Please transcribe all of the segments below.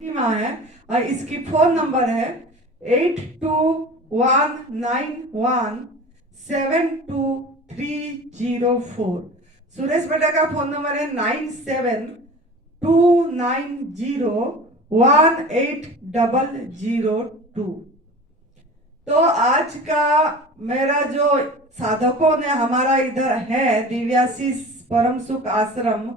माँ है और इसकी फोन नंबर है 8219172304। सुरेश बेटा का फोन नंबर है 9729018002। तो आज का मेरा जो साधकों ने हमारा इधर है दिव्याशीष परम सुख आश्रम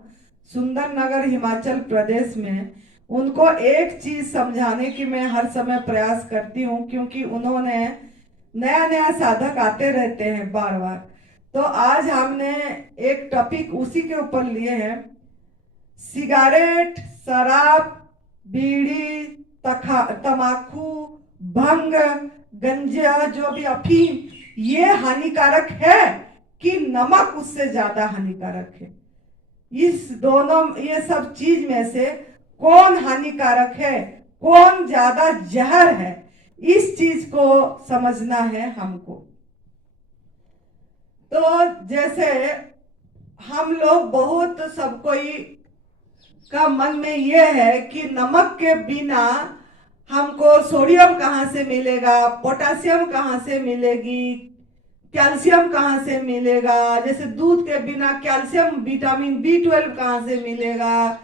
सुंदर नगर हिमाचल प्रदेश में, उनको एक चीज समझाने की मैं हर समय प्रयास करती हूँ, क्योंकि उन्होंने नया नया साधक आते रहते हैं बार बार। तो आज हमने एक टॉपिक उसी के ऊपर लिए हैं, सिगारेट, शराब, बीड़ी, तमाकू, भंग, गंजा, जो भी अफीम, ये हानिकारक है कि नमक उससे ज्यादा हानिकारक है। इस दोनों ये सब चीज में से कौन हानिकारक है, कौन ज्यादा जहर है, इस चीज को समझना है हमको। तो जैसे हम लोग बहुत सब कोई का मन में ये है कि नमक के बिना हमको सोडियम कहाँ से मिलेगा, पोटेशियम कहाँ से मिलेगी, कैल्शियम कहाँ से मिलेगा, जैसे दूध के बिना कैल्शियम, विटामिन B12 कहाँ से मिलेगा।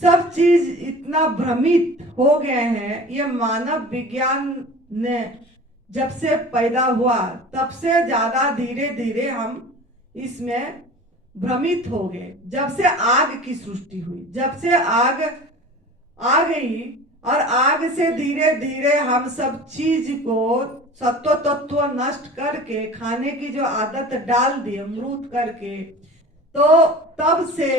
सब चीज इतना भ्रमित हो गए हैं। ये मानव विज्ञान ने जब से पैदा हुआ तब से ज्यादा धीरे धीरे हम इसमें भ्रमित हो गए। जब से आग की सृष्टि हुई, जब से आग आ गई और आग से धीरे धीरे हम सब चीज को सत्व तत्व नष्ट करके खाने की जो आदत डाल दी अमृत करके, तो तब से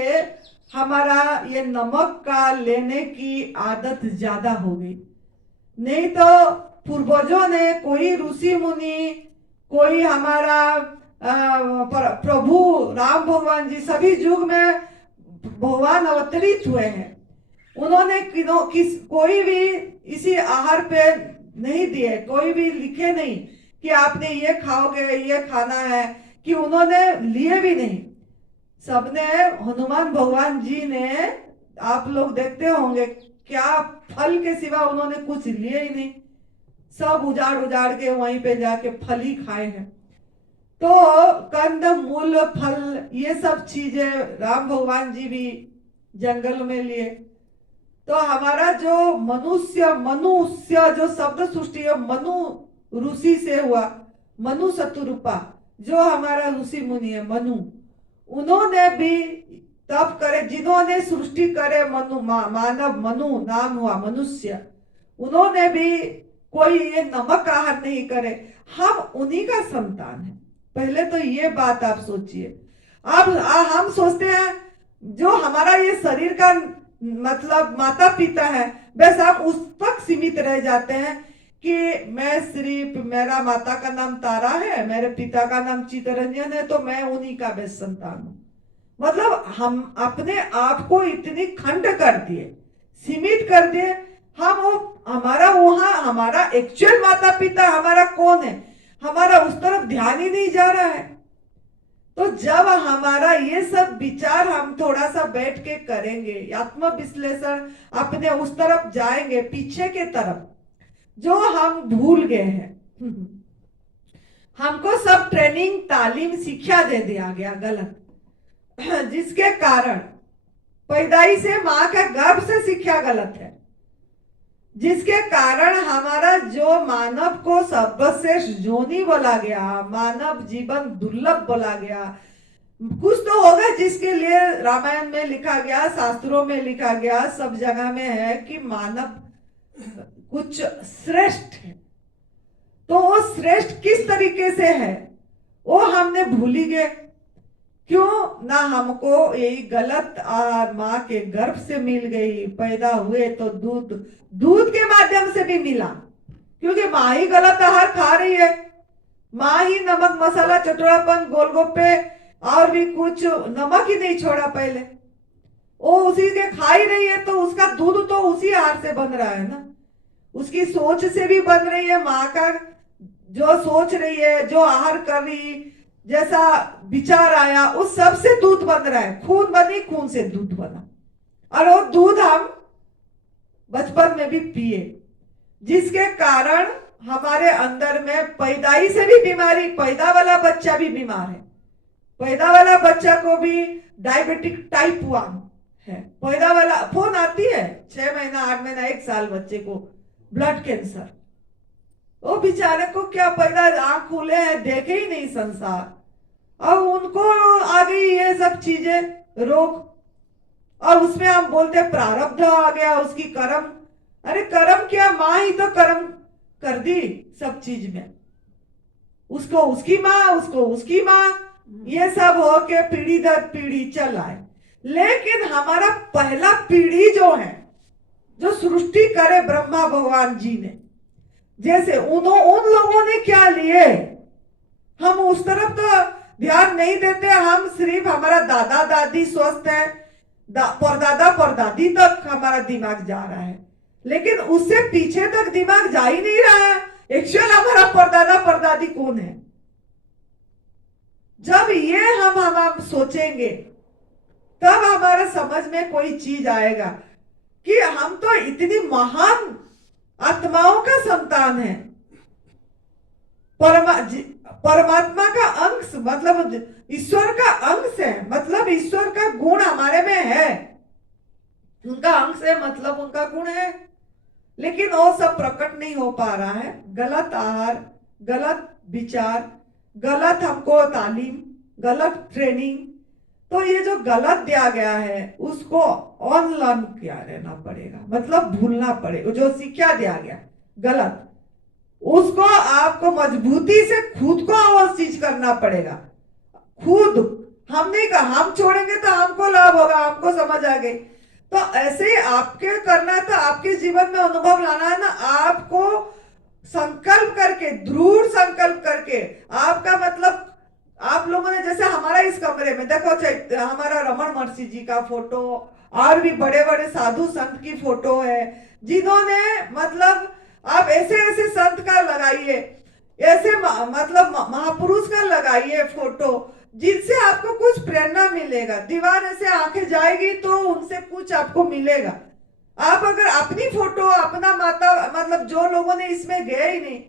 हमारा ये नमक का लेने की आदत ज्यादा हो गई। नहीं तो पूर्वजों ने, कोई ऋषि मुनि, कोई हमारा प्रभु राम भगवान जी, सभी युग में भगवान अवतरित हुए हैं। उन्होंने कोई भी इसी आहार पे नहीं दिए, कोई भी लिखे नहीं कि आपने ये खाओगे, ये खाना है, कि उन्होंने लिए भी नहीं। सबने, हनुमान भगवान जी ने, आप लोग देखते होंगे, क्या फल के सिवा उन्होंने कुछ लिए ही नहीं, सब उजाड़ उजाड़ के वहीं पे जाके फल ही खाए हैं। तो कंद मूल फल ये सब चीजें राम भगवान जी भी जंगल में लिए। तो हमारा जो मनुष्य जो शब्द सृष्टि है, मनु ऋषि से हुआ, मनु शतुरूपा, जो हमारा ऋषि मुनि है मनु, उन्होंने भी तप करे, जिन्होंने सृष्टि करे मनु, मानव मनु नाम हुआ मनुष्य, उन्होंने भी कोई ये नमक आहार नहीं करे। हम उन्हीं का संतान है। पहले तो ये बात आप सोचिए। अब हम सोचते हैं जो हमारा ये शरीर का मतलब माता पिता है, बस आप उस तक सीमित रह जाते हैं कि मैं सिर्फ, मेरा माता का नाम तारा है, मेरे पिता का नाम चितरंजन है, तो मैं उन्हीं का बेस्ट संतान हूं। मतलब हम अपने आप को इतनी खंड कर दिए, सीमित कर दिए। हम वो हमारा वहां हमारा एक्चुअल माता पिता हमारा कौन है, हमारा उस तरफ ध्यान ही नहीं जा रहा है। तो जब हमारा ये सब विचार हम थोड़ा सा बैठ के करेंगे, आत्म विश्लेषण, अपने उस तरफ जाएंगे, पीछे के तरफ जो हम भूल गए हैं। हमको सब ट्रेनिंग, तालीम, शिक्षा दे दिया गया गलत, जिसके कारण पैदाइश से माँ के गर्भ से शिक्षा गलत है, जिसके कारण हमारा जो मानव को सर्वश्रेष्ठ जोनी बोला गया, मानव जीवन दुर्लभ बोला गया। कुछ तो होगा जिसके लिए रामायण में लिखा गया, शास्त्रों में लिखा गया, सब जगह में है कि मानव कुछ श्रेष्ठ है। तो वो श्रेष्ठ किस तरीके से है वो हमने भूल ही गए। क्यों ना, हमको यही गलत आहार माँ के गर्भ से मिल गई, पैदा हुए तो दूध के माध्यम से भी मिला, क्योंकि माँ ही गलत आहार खा रही है। माँ ही नमक मसाला चटोरापन गोलगप्पे और भी कुछ, नमक ही नहीं छोड़ा पहले, वो उसी के खा ही रही है, तो उसका दूध तो उसी आहार से बन रहा है ना, उसकी सोच से भी बन रही है। माँ का जो सोच रही है, जो आहार कर रही, जैसा विचार आया, उस सब से दूध बन रहा है। खून बनी, खून से दूध बना, और वो दूध हम बचपन में भी पिए, जिसके कारण हमारे अंदर में पैदाई से भी बीमारी, पैदा वाला बच्चा भी बीमार है। पैदा वाला बच्चा को भी डायबिटिक टाइप 1 है। पैदा वाला फोन आती है 6 महीना 8 महीना 1 साल बच्चे को ब्लड कैंसर। वो बेचारे को क्या, पैदा आंख खुले हैं, देखे ही नहीं संसार, अब उनको आ गई ये सब चीजें रोग। और उसमें हम बोलते प्रारब्ध आ गया, उसकी कर्म। अरे कर्म क्या, माँ ही तो कर्म कर दी सब चीज में। उसको उसकी माँ, उसको उसकी माँ, ये सब हो के पीढ़ी दर पीढ़ी चल आए। लेकिन हमारा पहला पीढ़ी जो है, जो सृष्टि करे ब्रह्मा भगवान जी ने, जैसे उन लोगों ने क्या लिए, हम उस तरफ तो ध्यान नहीं देते। हम सिर्फ हमारा दादा दादी स्वस्थ है, परदादा परदादी तक हमारा दिमाग जा रहा है, लेकिन उससे पीछे तक दिमाग जा ही नहीं रहा है। एक्चुअल हमारा परदादा परदादी कौन है? जब ये हम सोचेंगे तब हमारा समझ में कोई चीज आएगा कि हम तो इतनी महान आत्माओं का संतान है, परमात्मा का अंश, मतलब ईश्वर का अंश है, मतलब ईश्वर का गुण हमारे में है। उनका अंश है मतलब उनका गुण है, लेकिन वो सब प्रकट नहीं हो पा रहा है। गलत आहार, गलत विचार, गलत हमको तालीम, गलत ट्रेनिंग। तो ये जो गलत दिया गया है उसको ऑनलर्न किया रहना पड़ेगा, मतलब भूलना पड़ेगा। जो शिक्षा दिया गया गलत, उसको आपको मजबूती से खुद को वो चीज करना पड़ेगा। खुद हम नहीं कहा, हम छोड़ेंगे तो हमको लाभ होगा, हमको समझ आ गई। तो ऐसे ही आपके करना है, तो आपके जीवन में अनुभव लाना है ना, आपको संकल्प करके, दृढ़ संकल्प करके। आपका मतलब आप लोगों ने, जैसे हमारा इस कमरे में देखो, हमारा रमन महर्षि जी का फोटो और भी बड़े बड़े साधु संत की फोटो है, जिन्होंने मतलब आप ऐसे ऐसे संत का लगाइए, ऐसे मतलब महापुरुष का लगाइए फोटो, जिनसे आपको कुछ प्रेरणा मिलेगा। दीवार से आंखें जाएगी तो उनसे कुछ आपको मिलेगा। आप अगर अपनी फोटो, अपना माता, मतलब जो लोगों ने इसमें गए ही नहीं,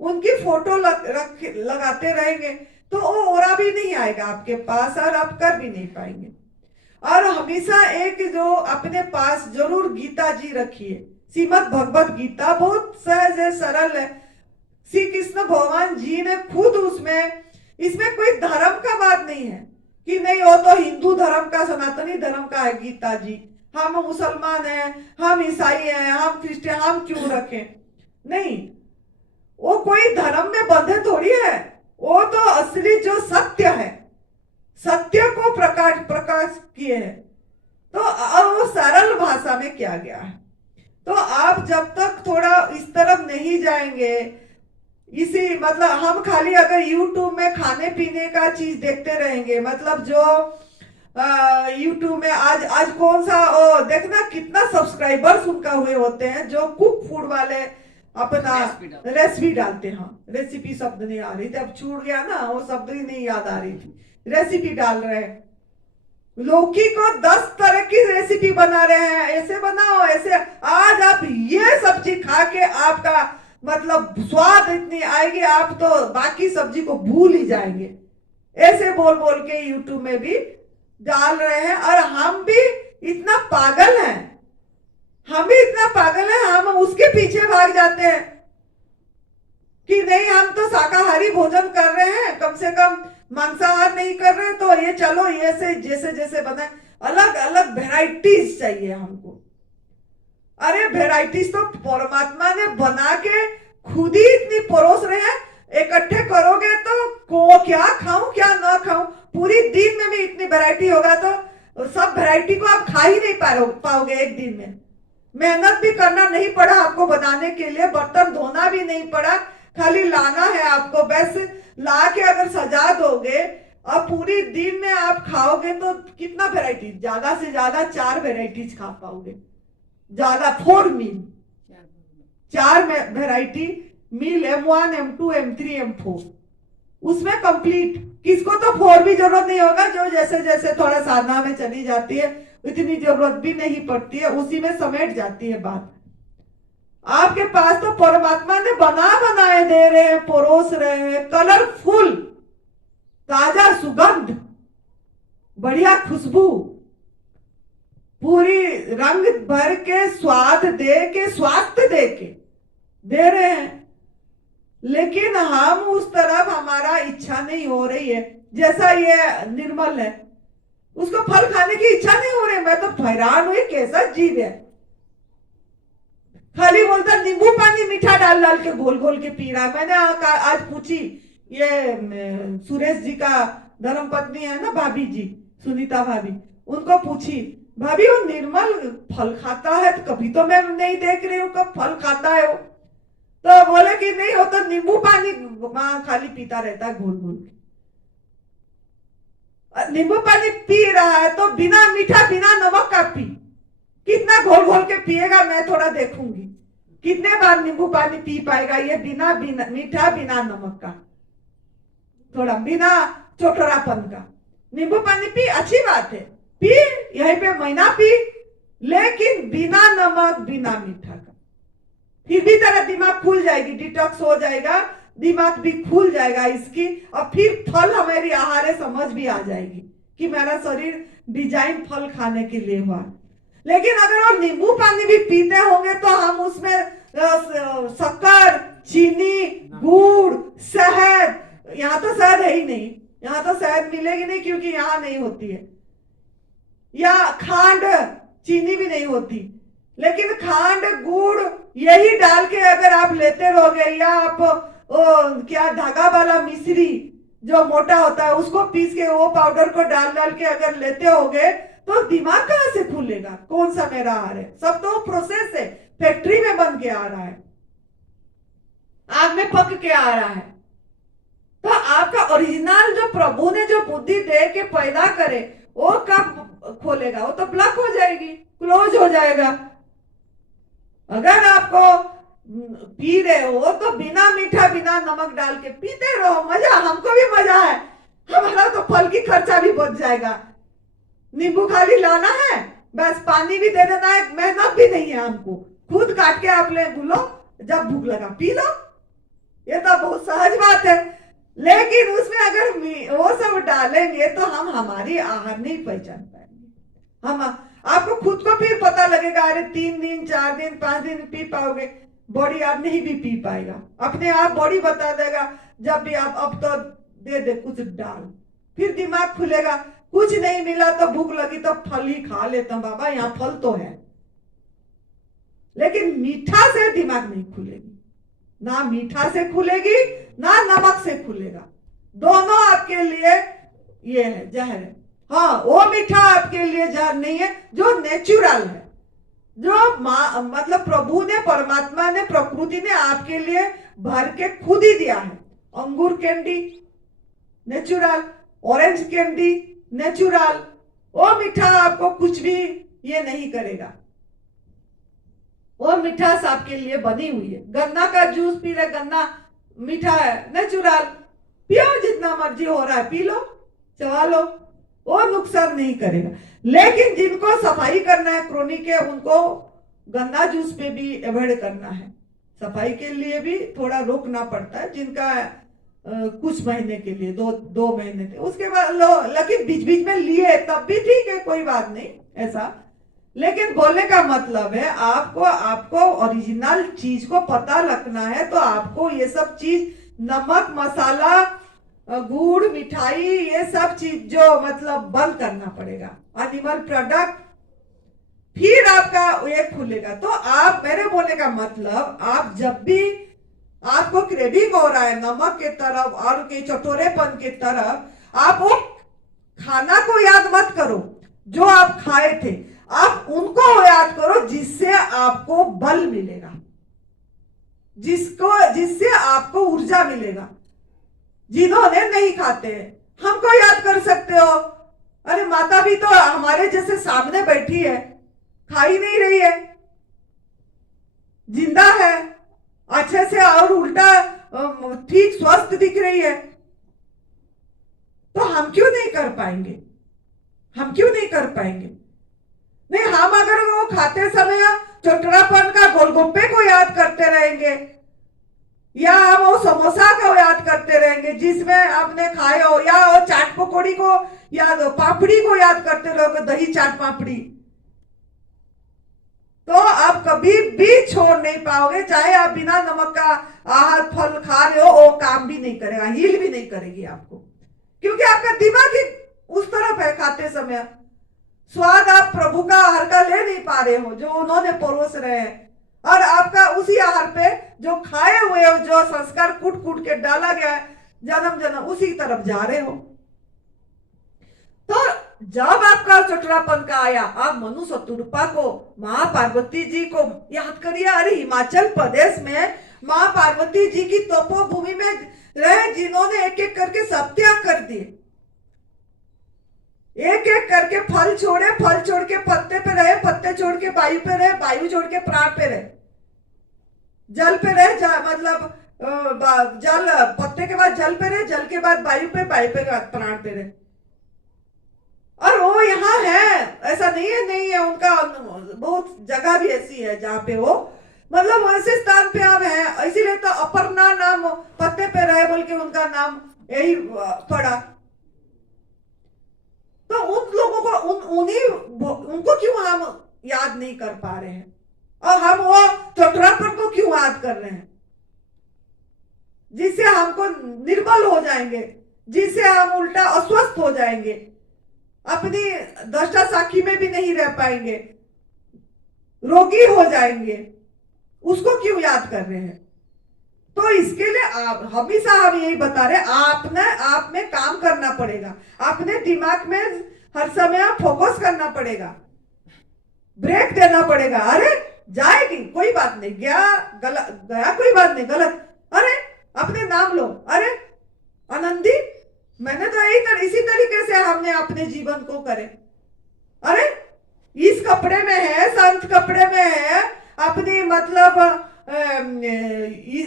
उनकी फोटो लगाते रहेंगे तो वो ओरा भी नहीं आएगा आपके पास और आप कर भी नहीं पाएंगे। और हमेशा एक जो अपने पास जरूर गीता जी रखिए, श्रीमद् भगवत गीता, बहुत सहज है, सरल है। श्री कृष्ण भगवान जी ने खुद उसमें, इसमें कोई धर्म का बात नहीं है कि नहीं वो तो हिंदू धर्म का, सनातनी धर्म का है गीता जी, हम मुसलमान हैं, हम ईसाई हैं, हम क्रिश्चियन, हम क्यों रखें? नहीं, वो कोई धर्म में बंधे थोड़ी है। वो तो असली जो सत्य है, सत्य को प्रकाश किए हैं। तो और वो सरल भाषा में किया गया है। तो आप जब तक थोड़ा इस तरफ नहीं जाएंगे, इसी मतलब हम खाली अगर YouTube में खाने पीने का चीज देखते रहेंगे, मतलब जो YouTube में आज कौन सा देखना कितना सब्सक्राइबर्स उनका हुए होते हैं, जो कुक फूड वाले अपना रेसिपी डालते हैं। रेसिपी शब्द नहीं आ रही थी, अब छूट गया ना, वो शब्द ही नहीं याद आ रही थी। रेसिपी डाल रहे हैं, लौकी को 10 तरह की रेसिपी बना रहे हैं, ऐसे बनाओ ऐसे। आज आप ये सब्जी खा के आपका मतलब स्वाद इतनी आएगी, आप तो बाकी सब्जी को भूल ही जाएंगे। ऐसे बोल बोल के YouTube में भी डाल रहे हैं। और हम भी इतना पागल हैं, हम भी इतना पागल हैं, हम उसके पीछे भाग जाते हैं कि नहीं हम तो शाकाहारी भोजन कर रहे हैं, कम से कम मांसाहार नहीं कर रहे, तो ये चलो ये से जैसे जैसे बनाए, अलग अलग वेराइटीज चाहिए हमको। अरे वेराइटीज तो परमात्मा ने बना के खुद ही इतनी परोस रहे हैं, इकट्ठे करोगे तो क्या खाऊं क्या ना खाऊं, पूरी दिन में भी इतनी वैरायटी होगा तो सब वैरायटी को आप खा ही नहीं पाओगे एक दिन में। मेहनत भी करना नहीं पड़ा आपको बनाने के लिए, बर्तन धोना भी नहीं पड़ा, खाली लाना है आपको, बस ला के अगर सजा दोगे और पूरी दिन में आप खाओगे तो कितना वैरायटी, ज्यादा से ज्यादा 4 वैरायटीज खा पाओगे, ज्यादा 4 मील, 4 वैरायटी मील, M1 M2 M3 M4 उसमें कंप्लीट। किसको तो 4 भी जरूरत नहीं होगा, जो जैसे जैसे थोड़ा साधना में चली जाती है, इतनी जरूरत भी नहीं पड़ती है, उसी में समेट जाती है बात। आपके पास तो परमात्मा ने बना बनाए दे रहे हैं, परोस रहे हैं, कलरफुल, ताजा सुगंध, बढ़िया खुशबू, पूरी रंग भर के स्वाद दे के, स्वास्थ्य दे के दे रहे हैं। लेकिन हम उस तरफ हमारा इच्छा नहीं हो रही है। जैसा ये निर्मल है, उसको फल खाने की इच्छा नहीं हो रही। मैं तो हैरान हुई, कैसा जीव है, खाली बोलता नींबू पानी मीठा डाल डाल के घोल घोल के पी रहा। मैंने आज पूछी, ये सुरेश जी का धर्म पत्नी है ना, भाभी जी, सुनीता भाभी, उनको पूछी, भाभी वो निर्मल फल खाता है? तो कभी तो मैं नहीं देख रही हूँ कब फल खाता है वो। तो बोले कि नहीं, वो तो नींबू पानी वहां खाली पीता रहता है घोल घोल के। नींबू पानी पी रहा है तो बिना मीठा, बिना नमक का पी, कितना घोल घोल के पिएगा मैं थोड़ा देखूंगी, कितने बार नींबू पानी पी पाएगा ये बिना मीठा, बिना नमक का, थोड़ा बिना चोटरापन का। नींबू पानी पी, अच्छी बात है, पी, यहीं पे महीना पी, लेकिन बिना नमक, बिना मीठा का। फिर भी तेरा दिमाग खुल जाएगी, डिटॉक्स हो जाएगा, दिमाग भी खुल जाएगा इसकी, और फिर फल हमारी आहार समझ भी आ जाएगी कि मेरा शरीर डिजाइन फल खाने के लिए हुआ। लेकिन अगर वो नींबू पानी भी पीते होंगे तो हम उसमें शक्कर, चीनी, गुड़, शहद, यहाँ तो शहद है ही नहीं, यहाँ तो शहद मिलेगी नहीं क्योंकि यहाँ नहीं होती है, या खांड, चीनी भी नहीं होती, लेकिन खांड, गुड़ यही डाल के अगर आप लेते रहोगे, या आप क्या धागा वाला मिश्री जो मोटा होता है उसको पीस के वो पाउडर को डाल डाल के अगर लेते होगे तो दिमाग कहां से खुलेगा? कौन सा मेरा आहार है? सब तो प्रोसेस है, फैक्ट्री में बन के आ रहा है, आग में पक के आ रहा है। तो आपका ओरिजिनल जो प्रभु ने जो बुद्धि दे के पैदा करे वो कब खोलेगा? वो तो ब्लॉक हो जाएगी, क्लोज हो जाएगा। अगर आपको पी रहे हो तो बिना मीठा, बिना नमक डाल के पीते रहो, मजा, हमको भी मजा है, हमारा तो फल की खर्चा भी बच जाएगा। नींबू खाली लाना है, बस पानी भी दे देना है, मेहनत भी नहीं है हमको, खुद काट के आप ले गुलो, जब भूख लगा पी लो, ये तो बहुत सहज बात है। लेकिन उसमें अगर वो सब डालेंगे तो हम हमारी आहार नहीं पहचान पाएंगे। हम आपको खुद को फिर पता लगेगा, अरे 3 दिन, 4 दिन, 5 दिन पी पाओगे, बॉडी आप नहीं भी पी पाएगा, अपने आप बॉडी बता देगा। जब भी आप अब तो दे दे कुछ डाल, फिर दिमाग खुलेगा, कुछ नहीं मिला तो भूख लगी तो फल ही खा लेता हूं बाबा, यहाँ फल तो है। लेकिन मीठा से दिमाग नहीं खुलेगी, ना मीठा से खुलेगी ना नमक से खुलेगा, दोनों आपके लिए ये है, जहर है। हाँ, वो मीठा आपके लिए जहर नहीं है जो नेचुरल है, जो मतलब प्रभु ने, परमात्मा ने, प्रकृति ने आपके लिए भर के खुद ही दिया है। अंगूर candy natural, orange candy natural, वो मीठा आपको कुछ भी ये नहीं करेगा, वो मिठास आपके लिए बनी हुई है। गन्ना का जूस पी रहे, गन्ना मीठा है, नेचुरल, पियो, जितना मर्जी हो रहा है पी लो, चबा लो, वो नुकसान नहीं करेगा। लेकिन जिनको सफाई करना है क्रोनिक है, उनको गन्ना जूस पे भी अवॉइड करना है, सफाई के लिए भी थोड़ा रोकना पड़ता है, जिनका कुछ महीने के लिए, 2 महीने थे, उसके बाद लेकिन बीच बीच में लिए तब भी ठीक है, कोई बात नहीं ऐसा। लेकिन बोलने का मतलब है आपको ओरिजिनल चीज को पता रखना है, तो आपको ये सब चीज, नमक, मसाला, गुड़, मिठाई, ये सब चीज जो मतलब बंद करना पड़ेगा, एनिमल प्रोडक्ट, फिर आपका ये खुलेगा। तो आप, मेरे बोलने का मतलब, आप जब भी आपको क्रेविंग हो रहा है नमक के तरफ और के चटोरेपन के तरफ, आप वो खाना को याद मत करो जो आप खाए थे, आप उनको याद करो जिससे आपको बल मिलेगा, जिससे आपको ऊर्जा मिलेगा। जिन्होंने नहीं खाते हमको याद कर सकते हो, अरे माता भी तो हमारे जैसे सामने बैठी है, खा ही नहीं रही है, जिंदा है अच्छे से, और उल्टा ठीक स्वस्थ दिख रही है, तो हम क्यों नहीं कर पाएंगे? हम क्यों नहीं कर पाएंगे? नहीं, हम अगर वो खाते समय चटरापन का, गोलगप्पे को याद कर रहेंगे, या हम वो समोसा को याद करते रहेंगे जिसमें आपने खाए हो, या वो चाट पकौड़ी को याद हो, पापड़ी को याद करते रहोगे, दही चाट पापड़ी, तो आप कभी भी छोड़ नहीं पाओगे। चाहे आप बिना नमक का आहार फल खा रहे हो, वो काम भी नहीं करेगा, हील भी नहीं करेगी आपको, क्योंकि आपका दिमाग ही उस तरफ है। खाते समय स्वाद आप प्रभु का आहार का ले नहीं पा रहे हो जो उन्होंने परोस रहे हैं, और आपका उसी आहार पे जो खाए हुए हो, जो संस्कार कूट कूट के डाला गया है जन्म जन्म, उसी तरफ जा रहे हो। तो जब आपका चटुरापन का आया, आप मनु शतरूपा को, माँ पार्वती जी को याद करिए। अरे हिमाचल प्रदेश में माँ पार्वती जी की तपोभूमि में रहे, जिन्होंने एक एक करके सब त्याग कर दिए, एक एक करके फल छोड़े, फल छोड़ के पत्ते पे रहे, पत्ते छोड़ के वायु पे रहे, वायु छोड़ के प्राण पे रहे, जल पे रहे, मतलब जल, पत्ते के बाद जल पे रहे, जल के बाद वायु पे, वायु पे प्राण पे रहे। और वो यहाँ है, ऐसा नहीं है, नहीं है, उनका बहुत जगह भी ऐसी है जहाँ पे वो मतलब ऐसे स्थान पे आप है, इसीलिए तो अपर्णा नाम पत्ते पे रहे बोल के उनका नाम यही पड़ा। तो उन लोगों को उनको क्यों हम याद नहीं कर पा रहे हैं, और हम वो चटुरापन को क्यों याद कर रहे हैं, जिससे हमको निर्बल हो जाएंगे, जिससे हम उल्टा अस्वस्थ हो जाएंगे, अपनी दशा साखी में भी नहीं रह पाएंगे, रोगी हो जाएंगे, उसको क्यों याद कर रहे हैं। तो इसके लिए आप हमेशा हम यही बता रहे, आप में काम करना पड़ेगा, अपने दिमाग में हर समय फोकस करना पड़ेगा, ब्रेक देना पड़ेगा। अरे जाएगी कोई बात नहीं, गया कोई बात नहीं, गलत, अरे अपने नाम लो, अरे आनंदी, मैंने तो इसी तरीके से हमने अपने जीवन को करे। अरे इस कपड़े में है, संत कपड़े में है, अपनी मतलब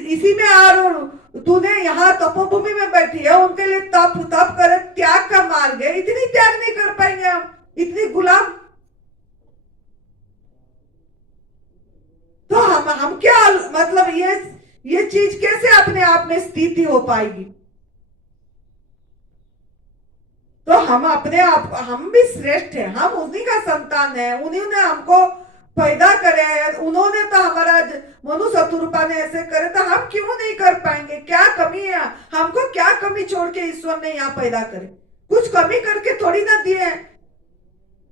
इसी में, और तूने यहाँ तपोभूमि में बैठी है, उनके लिए तप तप करे, त्याग का मार्ग है, इतनी त्याग नहीं कर पाएंगे हम, इतनी गुलाम। तो हम क्या मतलब ये चीज कैसे अपने आप में स्थिति हो पाएगी। तो हम अपने आप, हम भी श्रेष्ठ हैं, हम उन्हीं का संतान है, उन्हीं ने हमको पैदा करे हैं, उन्होंने तो हमारा मनु शतरूपा ने ऐसे करे, तो हम क्यों नहीं कर पाएंगे। क्या कमी है हमको, क्या कमी छोड़ के ईश्वर ने यहाँ पैदा करे, कुछ कमी करके थोड़ी ना दिए,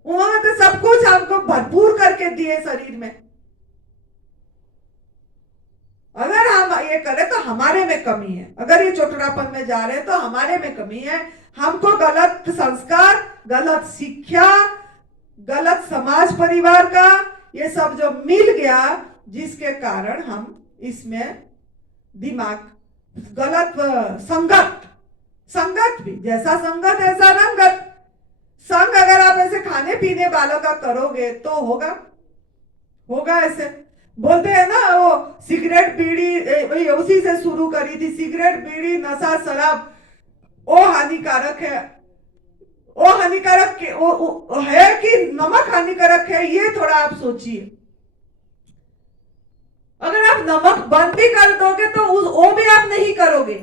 उन्होंने तो सब कुछ हमको भरपूर करके दिए शरीर में। अगर हम ये करें तो हमारे में कमी है, अगर ये चोटड़ापन में जा रहे हैं तो हमारे में कमी है। हमको गलत संस्कार, गलत शिक्षा, गलत समाज परिवार का ये सब जो मिल गया, जिसके कारण हम इसमें दिमाग, गलत संगत भी, जैसा संगत ऐसा रंगत। संग अगर आप ऐसे खाने पीने वालों का करोगे तो होगा ऐसे। बोलते हैं ना, वो सिगरेट बीड़ी उसी से शुरू करी थी, सिगरेट बीड़ी नशा शराब वो हानिकारक है, वो हानिकारक है कि नमक हानिकारक है, ये थोड़ा आप सोचिए। अगर आप नमक बंद भी कर दोगे तो वो भी आप नहीं करोगे,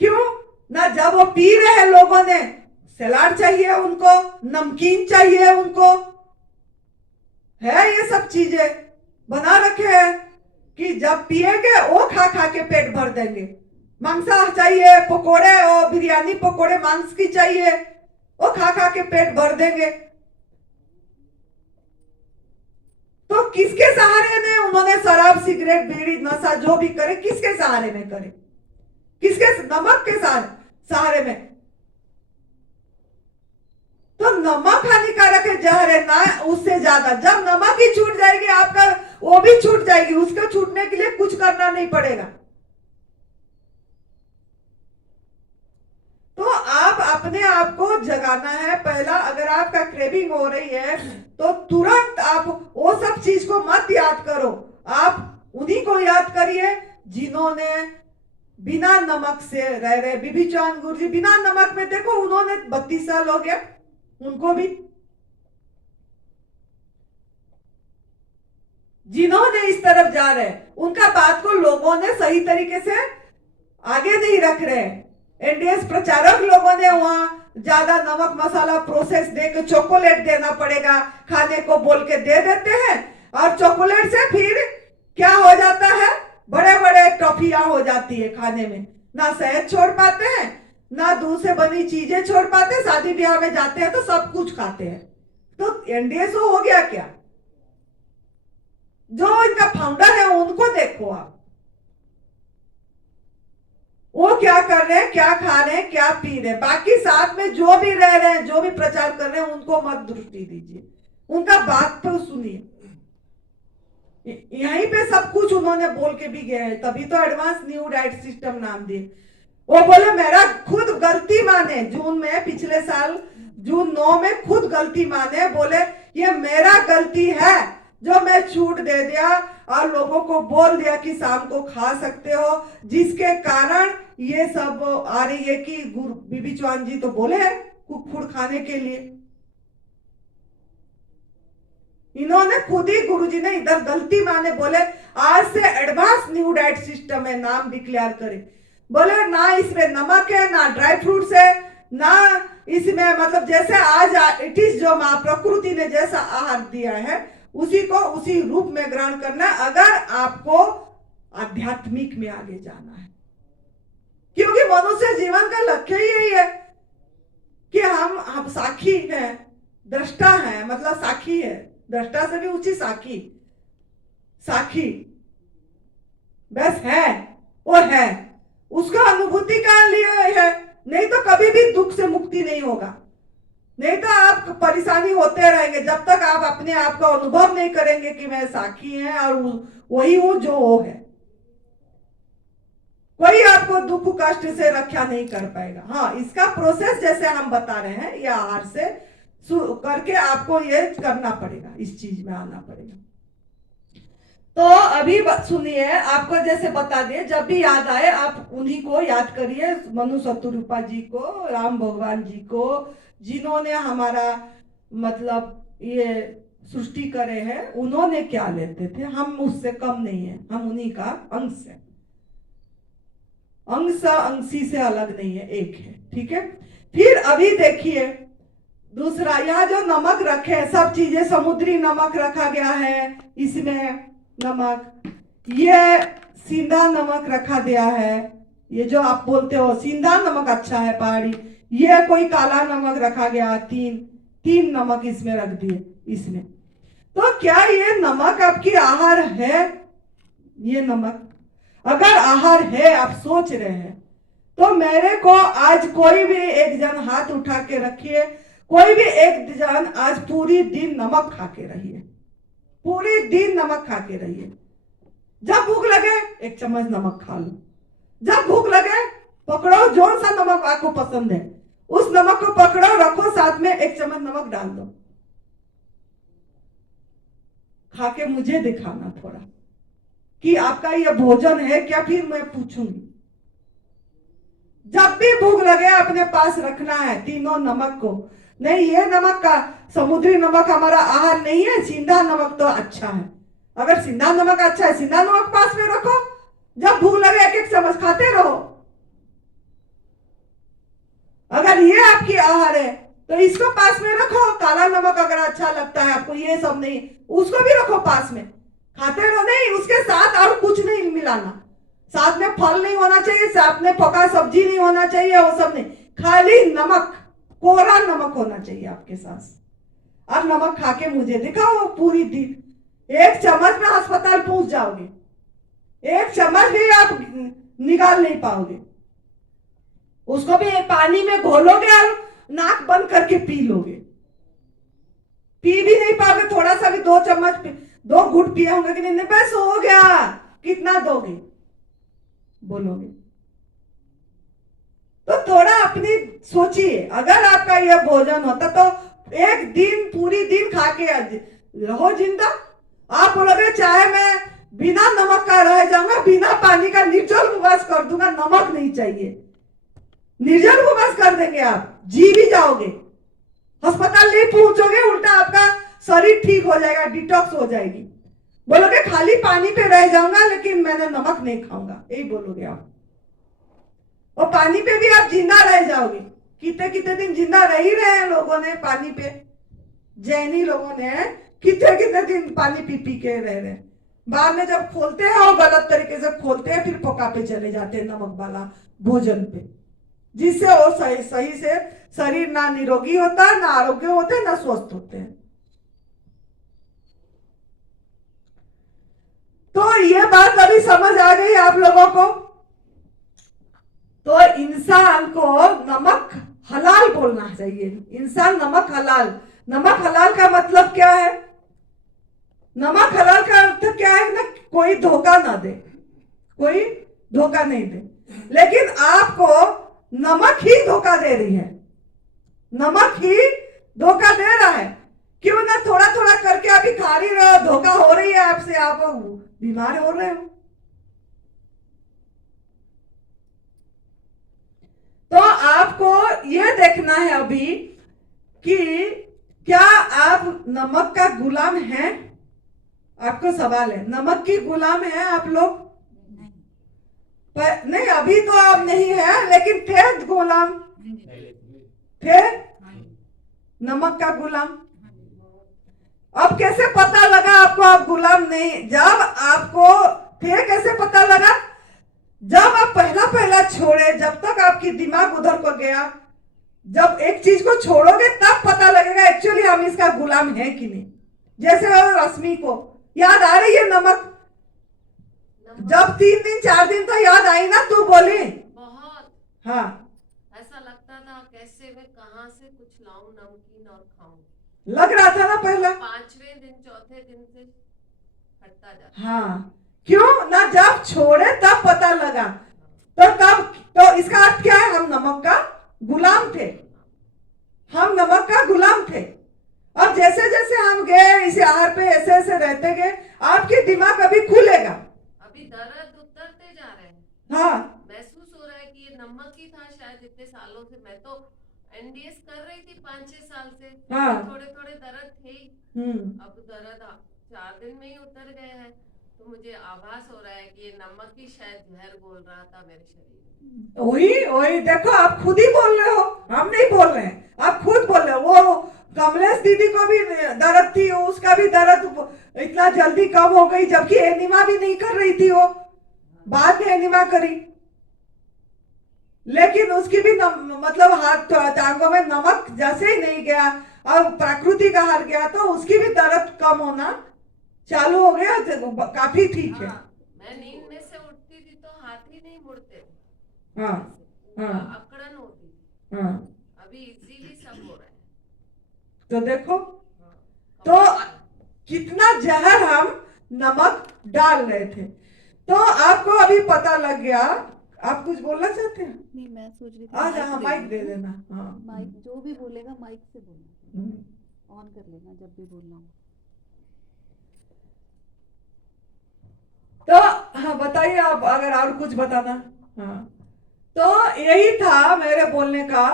क्यों ना, जब वो पी रहे हैं लोगों ने, सलाद चाहिए उनको, नमकीन चाहिए उनको, है ये सब चीजें बना रखे हैं कि जब पिएंगे वो खा खा के पेट भर देंगे। मांसा चाहिए, पकोड़े, और बिरयानी पकोड़े मांस की चाहिए, वो खा खा के पेट भर देंगे। तो किसके सहारे ने उन्होंने शराब सिगरेट बीड़ी नशा जो भी करे, किसके सहारे में करे, किसके, नमक के सहारे में। तो नमक हानिकारक है, जहर है ना, उससे ज्यादा। जब नमक ही छूट जाएगी आपका, वो भी छूट जाएगी, उसको छूटने के लिए कुछ करना नहीं पड़ेगा। तो आप अपने आप को जगाना है पहला। अगर आपका क्रेविंग हो रही है तो तुरंत आप वो सब चीज को मत याद करो, आप उन्हीं को याद करिए जिन्होंने बिना नमक से रह रहे। बीबी चौहान गुरु जी बिना नमक में, देखो उन्होंने 32 साल हो गया, उनको भी जिन्होंने इस तरफ जा रहे हैं उनका बात को लोगों ने सही तरीके से आगे नहीं रख रहे हैं। एनडीएस प्रचारक लोगों ने वहां ज्यादा नमक मसाला प्रोसेस दे के चॉकलेट देना पड़ेगा खाने को बोल के दे देते हैं, और चॉकलेट से फिर क्या हो जाता है, बड़े बड़े टॉफियां हो जाती है खाने में, ना शहद छोड़ पाते हैं ना दूध से बनी चीजें छोड़ पाते, शादी ब्याह में जाते हैं तो सब कुछ खाते हैं। तो एनडीएस हो गया क्या? जो इनका फाउंडर है उनको देखो आप, वो क्या कर रहे हैं, क्या खा रहे हैं, क्या पी रहे हैं, बाकी साथ में जो भी रह रहे हैं, जो भी प्रचार कर रहे हैं उनको मत दृष्टि दीजिए, उनका बात तो सुनिए। यहीं पे सब कुछ उन्होंने बोल के भी गए हैं, तभी तो एडवांस न्यू डाइट सिस्टम नाम दिए। वो बोले मेरा खुद गलती माने, जून में पिछले साल जून 9 में खुद गलती माने, बोले ये मेरा गलती है जो मैं छूट दे दिया और लोगों को बोल दिया कि शाम को खा सकते हो, जिसके कारण ये सब आ रही है कि बीबी चौहान जी तो बोले हैं कुक फूड खाने के लिए। इन्होंने खुद ही गुरुजी ने इधर गलती माने, बोले आज से एडवांस न्यू डाइट सिस्टम है, नाम डिक्लेयर करे। बोले ना इसमें नमक है, ना ड्राई फ्रूट्स है, ना इसमें मतलब जैसे आज इट इज जो माँ प्रकृति ने जैसा आहार दिया है उसी को उसी रूप में ग्रहण करना है, अगर आपको आध्यात्मिक में आगे जाना है। क्योंकि मनुष्य जीवन का लक्ष्य ही यही है कि हम साखी हैं, दृष्टा है, मतलब साखी है, दृष्टा से भी ऊंची साखी, साखी बस है, वो है, उसका अनुभूति का लिए है, नहीं तो कभी भी दुख से मुक्ति नहीं होगा, नहीं तो आप परेशानी होते रहेंगे जब तक आप अपने आप का अनुभव नहीं करेंगे कि मैं साखी है और वही हूं जो वो है। कोई आपको दुख कष्ट से रक्षा नहीं कर पाएगा। हाँ, इसका प्रोसेस जैसे हम बता रहे हैं, ये आहार से करके आपको ये करना पड़ेगा, इस चीज में आना पड़ेगा। तो अभी सुनिए, आपको जैसे बता दिए, जब भी याद आए आप उन्हीं को याद करिए, मनु शतरूपा जी को, राम भगवान जी को, जिन्होंने हमारा मतलब ये सृष्टि करे हैं। उन्होंने क्या लेते थे, हम उससे कम नहीं है, हम उन्हीं का अंश है, अंश अंशी से अलग नहीं है, एक है, ठीक है। फिर अभी देखिए दूसरा, यहाँ जो नमक रखे हैं, सब चीजें समुद्री नमक रखा गया है, इसमें नमक, ये सिंधा नमक रखा गया है, ये जो आप बोलते हो सिंधा नमक अच्छा है पहाड़ी, ये कोई काला नमक रखा गया, तीन नमक इसमें रख दिए इसमें। तो क्या ये नमक आपकी आहार है? ये नमक अगर आहार है, आप सोच रहे हैं, तो मेरे को आज कोई भी एक जन हाथ उठा के रखिए, कोई भी एक जन आज पूरी दिन नमक खा के रहिए, पूरी दिन नमक खा के रहिए। जब भूख लगे एक चम्मच नमक खा लो, जब भूख लगे पकड़ो, जो सा नमक आपको पसंद है उस नमक को पकड़ो, रखो, साथ में एक चम्मच नमक डाल दो, खा के मुझे दिखाना थोड़ा कि आपका यह भोजन है क्या, फिर मैं पूछूंगी। जब भी भूख लगे अपने पास रखना है तीनों नमक को। नहीं, ये नमक का समुद्री नमक हमारा आहार नहीं है, सिंधा नमक तो अच्छा है। अगर सिंधा नमक अच्छा है, सिंधा नमक पास में रखो, जब भूख लगे एक एक चम्मच खाते रहो। अगर ये आपकी आहार है तो इसको पास में रखो। काला नमक अगर अच्छा लगता है आपको, ये सब नहीं, उसको भी रखो पास में, खाते रहो। नहीं, उसके साथ और कुछ नहीं मिलाना, साथ में फल नहीं होना चाहिए, साथ में पका सब्जी नहीं होना चाहिए, वो सब नहीं, खाली नमक, कोरा नमक होना चाहिए आपके साथ। और नमक खा के मुझे दिखाओ पूरी दिन, एक चम्मच में अस्पताल पहुंच जाओगे, एक चम्मच भी आप निकाल नहीं पाओगे। उसको भी पानी में घोलोगे और नाक बंद करके पी लोगे, पी भी नहीं पाओगे, थोड़ा सा भी, 2 चम्मच 2 घूंट पिए होंगे कि नहीं, बस हो गया, कितना दोगे बोलोगे। तो थोड़ा अपनी सोचिए, अगर आपका यह भोजन होता तो एक दिन पूरी दिन खा के रहो जिंदा। आप बोलोगे चाहे मैं बिना नमक का रह जाऊंगा, बिना पानी का निर्जल उपवास कर दूंगा, नमक नहीं चाहिए, निर्जल उपवास कर देंगे, आप जी भी जाओगे, अस्पताल नहीं पहुंचोगे, उल्टा आपका शरीर ठीक हो जाएगा, डिटॉक्स हो जाएगी। बोलोगे खाली पानी पे रह जाऊंगा लेकिन मैंने नमक नहीं खाऊंगा, यही बोलोगे आप। और पानी पे भी आप जिंदा रह जाओगे। कितने कितने दिन जिंदा रह ही रहे हैं लोगों ने पानी पे, जैनी लोगों ने कितने कितने दिन पानी पी पी के रह रहे हैं। बाद में जब खोलते हैं और गलत तरीके से खोलते हैं, फिर पोका पे चले जाते हैं नमक वाला भोजन पे, जिससे वो सही सही से शरीर ना निरोगी होता है, ना आरोग्य होते हैं, ना स्वस्थ होते हैं। तो ये बात अभी समझ आ गई आप लोगों को। तो इंसान को नमक हलाल बोलना चाहिए। इंसान नमक हलाल। नमक हलाल का मतलब क्या है? नमक हलाल का अर्थ क्या है ना, कोई धोखा ना दे, कोई धोखा नहीं दे। लेकिन आपको नमक ही धोखा दे रही है, नमक ही धोखा दे रहा है। क्यों ना थोड़ा थोड़ा करके अभी खा रही रहो, धोखा हो रही है आपसे, आप बीमार हो रहे हो। तो आपको यह देखना है अभी कि क्या आप नमक का गुलाम हैं? आपको सवाल है, नमक की गुलाम है आप लोग? नहीं, अभी तो आप नहीं है, लेकिन थे गुलाम, थे नमक का गुलाम। अब कैसे पता लगा आपको आप गुलाम नहीं? जब आपको थे कैसे पता लगा? जब आप पहला पहला छोड़े, जब तक आपकी दिमाग उधर को गया, जब एक चीज को छोड़ोगे तब पता लगेगा एक्चुअली हम इसका गुलाम है कि नहीं। जैसे रश्मि को याद आ रही है नमक, जब 3 दिन 4 दिन तो याद आई ना, तू बोली बहुत। हाँ, ऐसा लगता था कैसे मैं कहाँ से कुछ लाऊं नमकीन और खाऊं। लग रहा था ना पहला, 5वें दिन 4थे दिन से हटता जाता। हाँ, क्यों ना, जब छोड़े तब पता लगा। तो तब तो इसका अर्थ क्या है? हम नमक का गुलाम थे, हम नमक का गुलाम थे। अब जैसे जैसे हम गए इस आहार पे, ऐसे ऐसे रहते गए, आपके दिमाग अभी खुलेगा। अभी दर्द उतरते जा रहे हैं। हाँ, महसूस हो रहा है कि ये नमक ही था शायद इतने सालों से। मैं तो एनडीएस कर रही थी 5-6 साल से। हाँ। थोड़े थोड़े दर्द थे ही। अब दर्द 4 दिन में ही उतर गए हैं। तो मुझे आभास हो रहा है कि ये नमक ही शायद जहर घोल रहा था मेरे शरीर में। वही वही देखो, आप खुद ही बोल रहे हो, हम नहीं बोल रहे हैं, आप खुद बोल रहे हो। वो कमलेश दीदी को भी दर्द थी, उसका भी दर्द इतना जल्दी कम हो गई, जबकि एनिमा भी नहीं कर रही थी वो, बाद में एनिमा करी। लेकिन उसकी भी मतलब हाथ टांगों में नमक जैसे ही नहीं गया, अब प्राकृतिक आहार गया, तो उसकी भी दर्द कम होना चालू हो गया, काफी ठीक है। मैं नींद में से उठती थी तो हाथ ही नहीं मुड़ते थे। हाँ, हाँ, अकड़न होती थी। हाँ। अभी इजीली सब हो रहा है। तो देखो, तो कितना जहर हम नमक डाल रहे थे। तो आपको अभी पता लग गया। आप कुछ बोलना चाहते हैं? नहीं, मैं सोच रही थी आज हाँ, माइक दे देना। हाँ, माइक जो भी बोलेगा माइक से बोलना, ऑन कर लेना जब भी बोलना हो। तो हाँ, बताइए आप अगर और कुछ बताना। हाँ, तो यही था मेरे बोलने का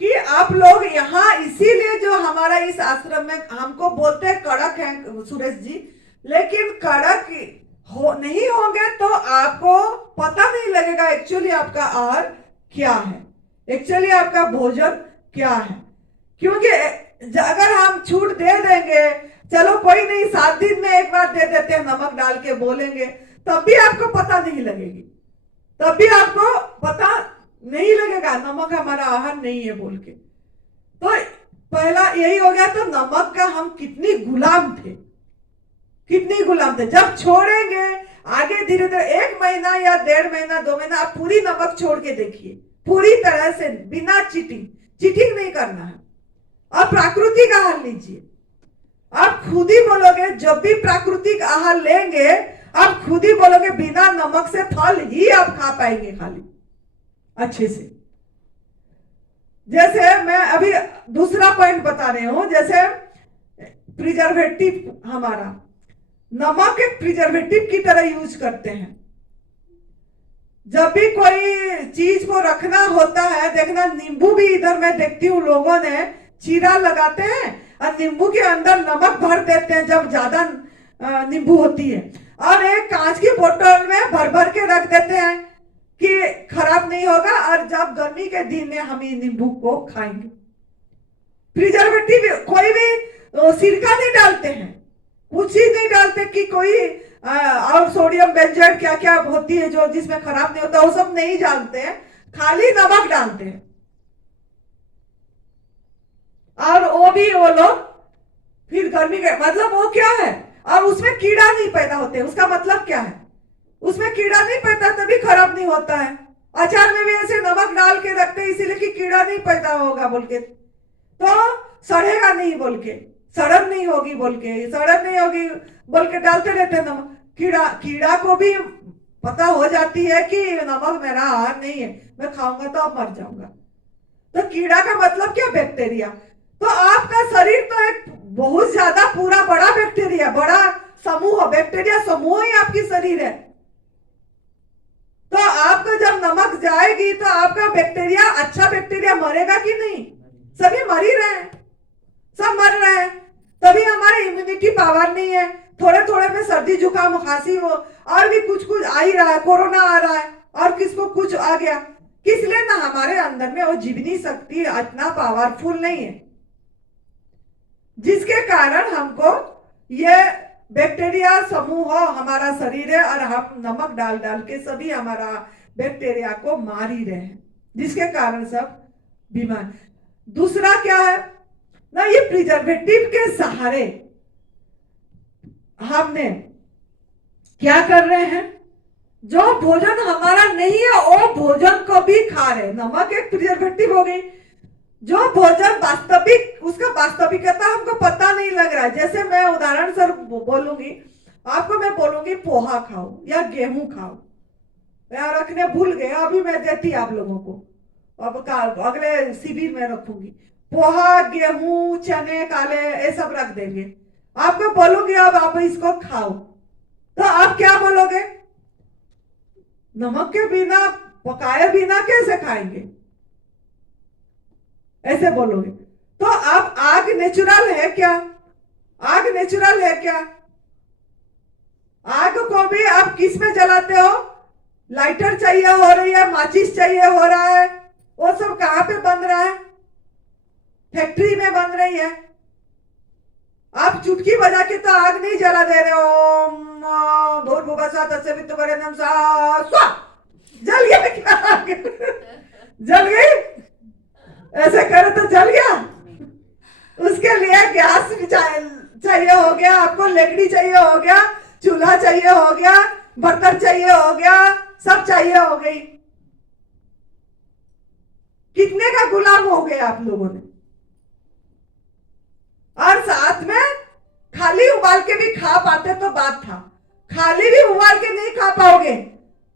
कि आप लोग यहाँ इसीलिए जो हमारा इस आश्रम में हमको बोलते हैं कड़क हैं सुरेश जी, लेकिन कड़क नहीं होंगे तो आपको पता नहीं लगेगा एक्चुअली आपका आहार क्या है, एक्चुअली आपका भोजन क्या है। क्योंकि अगर हम छूट दे देंगे, चलो कोई नहीं 7 दिन में एक बार दे देते हैं नमक डाल के बोलेंगे, तब भी आपको पता नहीं लगेगी, तब भी आपको पता नहीं लगेगा नमक हमारा आहार नहीं है बोल के। तो पहला यही हो गया। तो नमक का हम कितनी गुलाम थे, कितनी गुलाम थे। जब छोड़ेंगे आगे धीरे धीरे 1 महीना या 1.5 महीना 2 महीना आप पूरी नमक छोड़ के देखिए, पूरी तरह से बिना चीटिंग नहीं करना है। आप प्राकृतिक आहार लीजिए। आप खुद ही बोलोगे, जब भी प्राकृतिक आहार लेंगे आप खुद ही बोलोगे बिना नमक से फल ही आप खा पाएंगे खाली अच्छे से। जैसे मैं अभी दूसरा पॉइंट बता रही हूं, जैसे प्रिजर्वेटिव, हमारा नमक एक प्रिजर्वेटिव की तरह यूज करते हैं। जब भी कोई चीज को रखना होता है, देखना नींबू भी इधर मैं देखती हूँ लोगों ने चीरा लगाते हैं और नींबू के अंदर नमक भर देते हैं। जब ज्यादा नींबू होती है, और एक कांच की बोतल में भर भर के रख देते हैं कि खराब नहीं होगा, और जब गर्मी के दिन में हम ये नींबू को खाएंगे। प्रिजर्वेटिव कोई भी सिरका नहीं डालते हैं, कुछ ही नहीं डालते कि कोई और सोडियम बेंजाइड क्या क्या होती है जो जिसमें खराब नहीं होता, वो सब नहीं डालते हैं, खाली नमक डालते हैं। और वो भी वो लोग फिर गर्मी के मतलब वो क्या है, और उसमें कीड़ा नहीं पैदा होते, उसका मतलब क्या है, उसमें कीड़ा नहीं पैदा तभी खराब नहीं होता है। अचार में भी ऐसे नमक डाल के रखते हैं इसीलिए कि कीड़ा नहीं पैदा होगा बोल के, तो सड़ेगा नहीं बोल के, सड़न नहीं होगी बोल के, सड़न नहीं होगी बोल के डालते रहते नमक। कीड़ा को भी पता हो जाती है कि नमक मेरा आहार नहीं है, मैं खाऊंगा तो अब मर जाऊंगा। तो कीड़ा का मतलब क्या, बैक्टीरिया। तो आपका शरीर तो एक बहुत ज्यादा पूरा बड़ा बैक्टीरिया, बड़ा समूह, बैक्टीरिया समूह ही आपकी शरीर है। तो आपका जब नमक जाएगी तो आपका बैक्टीरिया, अच्छा बैक्टीरिया मरेगा कि नहीं? सभी मर ही रहे हैं, सब मर रहे हैं, तभी हमारे इम्यूनिटी पावर नहीं है। थोड़े थोड़े में सर्दी जुकाम खांसी हो, और भी कुछ कुछ आ ही रहा है, कोरोना आ रहा है, और किसको कुछ आ गया, किस लिए ना हमारे अंदर में वो जीवनी शक्ति इतना पावरफुल नहीं है, जिसके कारण हमको ये बैक्टीरिया समूह हमारा शरीर है, और हम नमक डाल डाल के सभी हमारा बैक्टीरिया को मार ही रहे हैं, जिसके कारण सब बीमार। दूसरा क्या है ना, ये प्रिजर्वेटिव के सहारे हमने क्या कर रहे हैं, जो भोजन हमारा नहीं है वो भोजन को भी खा रहे। नमक एक प्रिजर्वेटिव हो गई, जो भोजन वास्तविक, उसका वास्तविकता हमको पता नहीं लग रहा है। जैसे मैं उदाहरण सर बोलूंगी आपको, मैं बोलूंगी पोहा खाओ या गेहूं खाओ, मैं रखने भूल गए, अभी मैं देती आप लोगों को, अब अगले शिविर में रखूंगी। पोहा, गेहूं, चने काले ये सब रख देंगे, आपको बोलूंगी अब आप इसको खाओ, तो आप क्या बोलोगे? नमक के बिना, पकाए बिना कैसे खाएंगे, ऐसे बोलोगे। तो आप, आग नेचुरल है क्या? आग नेचुरल है क्या? आग को भी आप किस में जलाते हो? लाइटर चाहिए हो रही है, माचिस चाहिए हो रहा है, वो सब कहां पे बन रहा है? फैक्ट्री में बन रही है। आप चुटकी बजा के तो आग नहीं जला दे रहे हो, भूर्भुवस्सुः तत्सवितुर्वरेण्यं स्वा, जल गया क्या? जल गई, ऐसे करे तो जल गया। उसके लिए गैस चाहिए हो गया, आपको लकड़ी चाहिए हो गया, चूल्हा चाहिए हो गया, बर्तन चाहिए हो गया, सब चाहिए हो गई। कितने का गुलाम हो गए आप लोगों ने। और साथ में खाली उबाल के भी खा पाते तो बात था, खाली भी उबाल के नहीं खा पाओगे।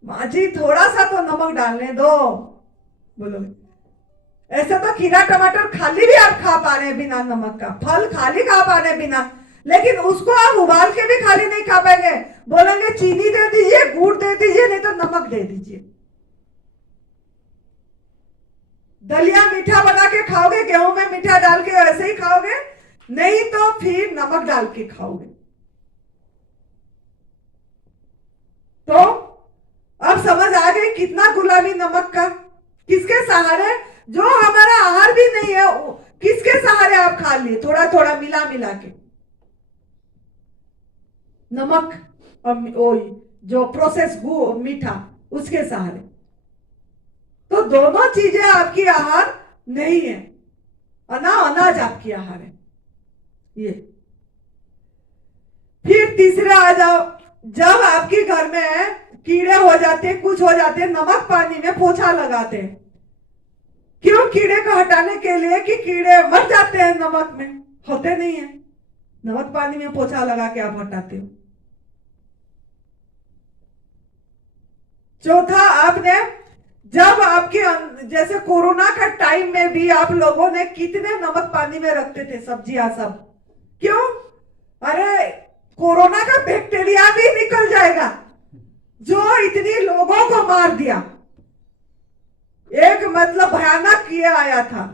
माँ जी थोड़ा सा तो नमक डालने दो बोलोगे। ऐसा तो खीरा टमाटर खाली भी आप खा पा रहे हैं बिना नमक का, फल खाली खा पा रहे हैं बिना, लेकिन उसको आप उबाल के भी खाली नहीं खा पाएंगे। बोलेंगे चीनी दे दीजिए, गुड़ दे दीजिए, नहीं तो नमक दे दीजिए। दलिया मीठा बना के खाओगे, गेहूं में मीठा डाल के ऐसे ही खाओगे, नहीं तो फिर नमक डाल के खाओगे। तो अब समझ आ गई कितना गुलामी नमक का, किसके सहारे, जो हमारा आहार भी नहीं है किसके सहारे आप खा लिए, थोड़ा थोड़ा मिला मिला के। नमक और जो प्रोसेस मीठा, उसके सहारे। तो दोनों चीजें आपकी आहार नहीं है, अनाज आपकी आहार है ये। फिर तीसरा आ जाओ, जब आपके घर में कीड़े हो जाते, कुछ हो जाते, नमक पानी में पोछा लगाते हैं। क्यों? कीड़े को हटाने के लिए कि कीड़े मर जाते हैं नमक में, होते नहीं है। नमक पानी में पोछा लगा के आप हटाते हो। चौथा, आपने जब आपके जैसे कोरोना का टाइम में भी आप लोगों ने कितने नमक पानी में रखते थे सब्जियां सब, क्यों? अरे कोरोना का बैक्टीरिया भी निकल जाएगा जो इतनी लोगों को मार दिया। एक मतलब भयानक ये आया था,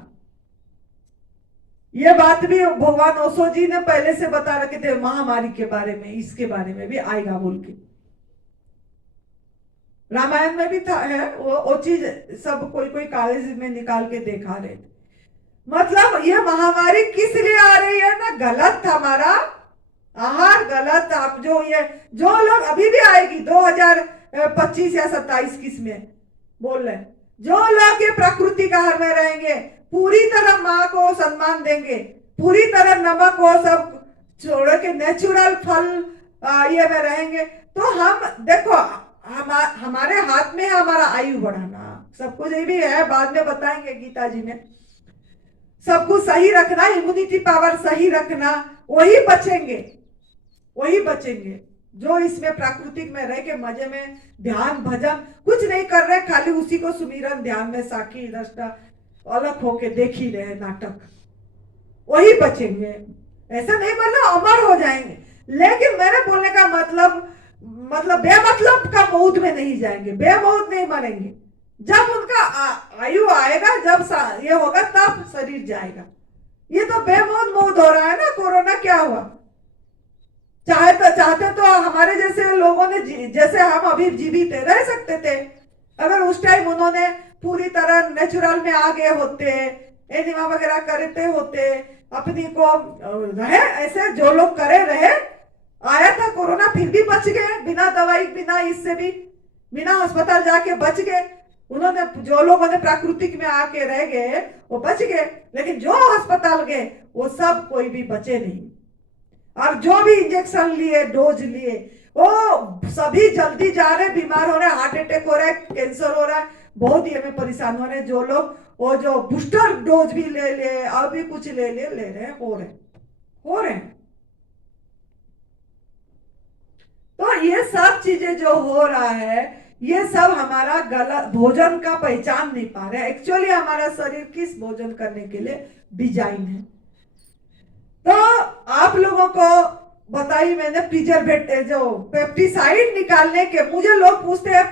ये बात भी भगवान ओशो जी ने पहले से बता रखे थे महामारी के बारे में, इसके बारे में भी आएगा बोल के। रामायण में भी था है वो चीज, सब कोई कोई कॉलेज में निकाल के देखा रहे थे। मतलब ये महामारी किस लिए आ रही है ना, गलत हमारा आहार गलत। आप जो लोग अभी भी आएगी 2025 या 27 किस में बोल रहे, जो लोग ये प्रकृति का हर में रहेंगे, पूरी तरह माँ को सम्मान देंगे, पूरी तरह नमक को सब छोड़ के नेचुरल फल ये में रहेंगे, तो हम देखो हमारे हाथ में है हमारा आयु बढ़ाना। सब कुछ ये भी है, बाद में बताएंगे गीता जी में। सब कुछ सही रखना, इम्यूनिटी पावर सही रखना, वही बचेंगे, वही बचेंगे जो इसमें प्राकृतिक में रह के मजे में ध्यान भजन कुछ नहीं कर रहे, खाली उसी को सुमिरन ध्यान में साखी दृष्टा अलग होके देख ही रहे नाटक, वही बचेंगे। ऐसा नहीं मतलब अमर हो जाएंगे, लेकिन मेरे बोलने का मतलब बेमतलब का मौत में नहीं जाएंगे, बेमौत नहीं मरेंगे। जब उनका आयु आएगा, जब ये होगा तब शरीर जाएगा। ये तो बेमौत मौत हो रहा है ना। कोरोना क्या हुआ, चाहते तो हमारे जैसे लोगों ने जैसे हम अभी जीवित रह सकते थे, अगर उस टाइम उन्होंने पूरी तरह नेचुरल में आ गए होते, एनिमा वगैरह करते होते, अपनी को रहे ऐसे जो लोग करे रहे। आया था कोरोना फिर भी बच गए, बिना दवाई बिना इससे भी, बिना अस्पताल जाके बच गए। उन्होंने जो लोगों ने प्राकृतिक में आके रह गए वो बच गए, लेकिन जो अस्पताल गए वो सब कोई भी बचे नहीं। और जो भी इंजेक्शन लिए, डोज लिए, वो सभी जल्दी जा रहे, बीमार हो रहे, हार्ट अटैक हो रहा है, कैंसर हो रहा है, बहुत ही हमें परेशान हो रहे हैं। जो लोग वो जो बूस्टर डोज भी ले और भी कुछ ले रहे हैं, हो रहे हैं। तो ये सब चीजें जो हो रहा है, ये सब हमारा गलत भोजन का पहचान नहीं पा रहे। एक्चुअली हमारा शरीर किस भोजन करने के लिए डिजाइन है। तो आप लोगों को बताई मैंने प्रिजर्वेटिव जो पेप्टिसाइड निकालने के, मुझे लोग पूछते हैं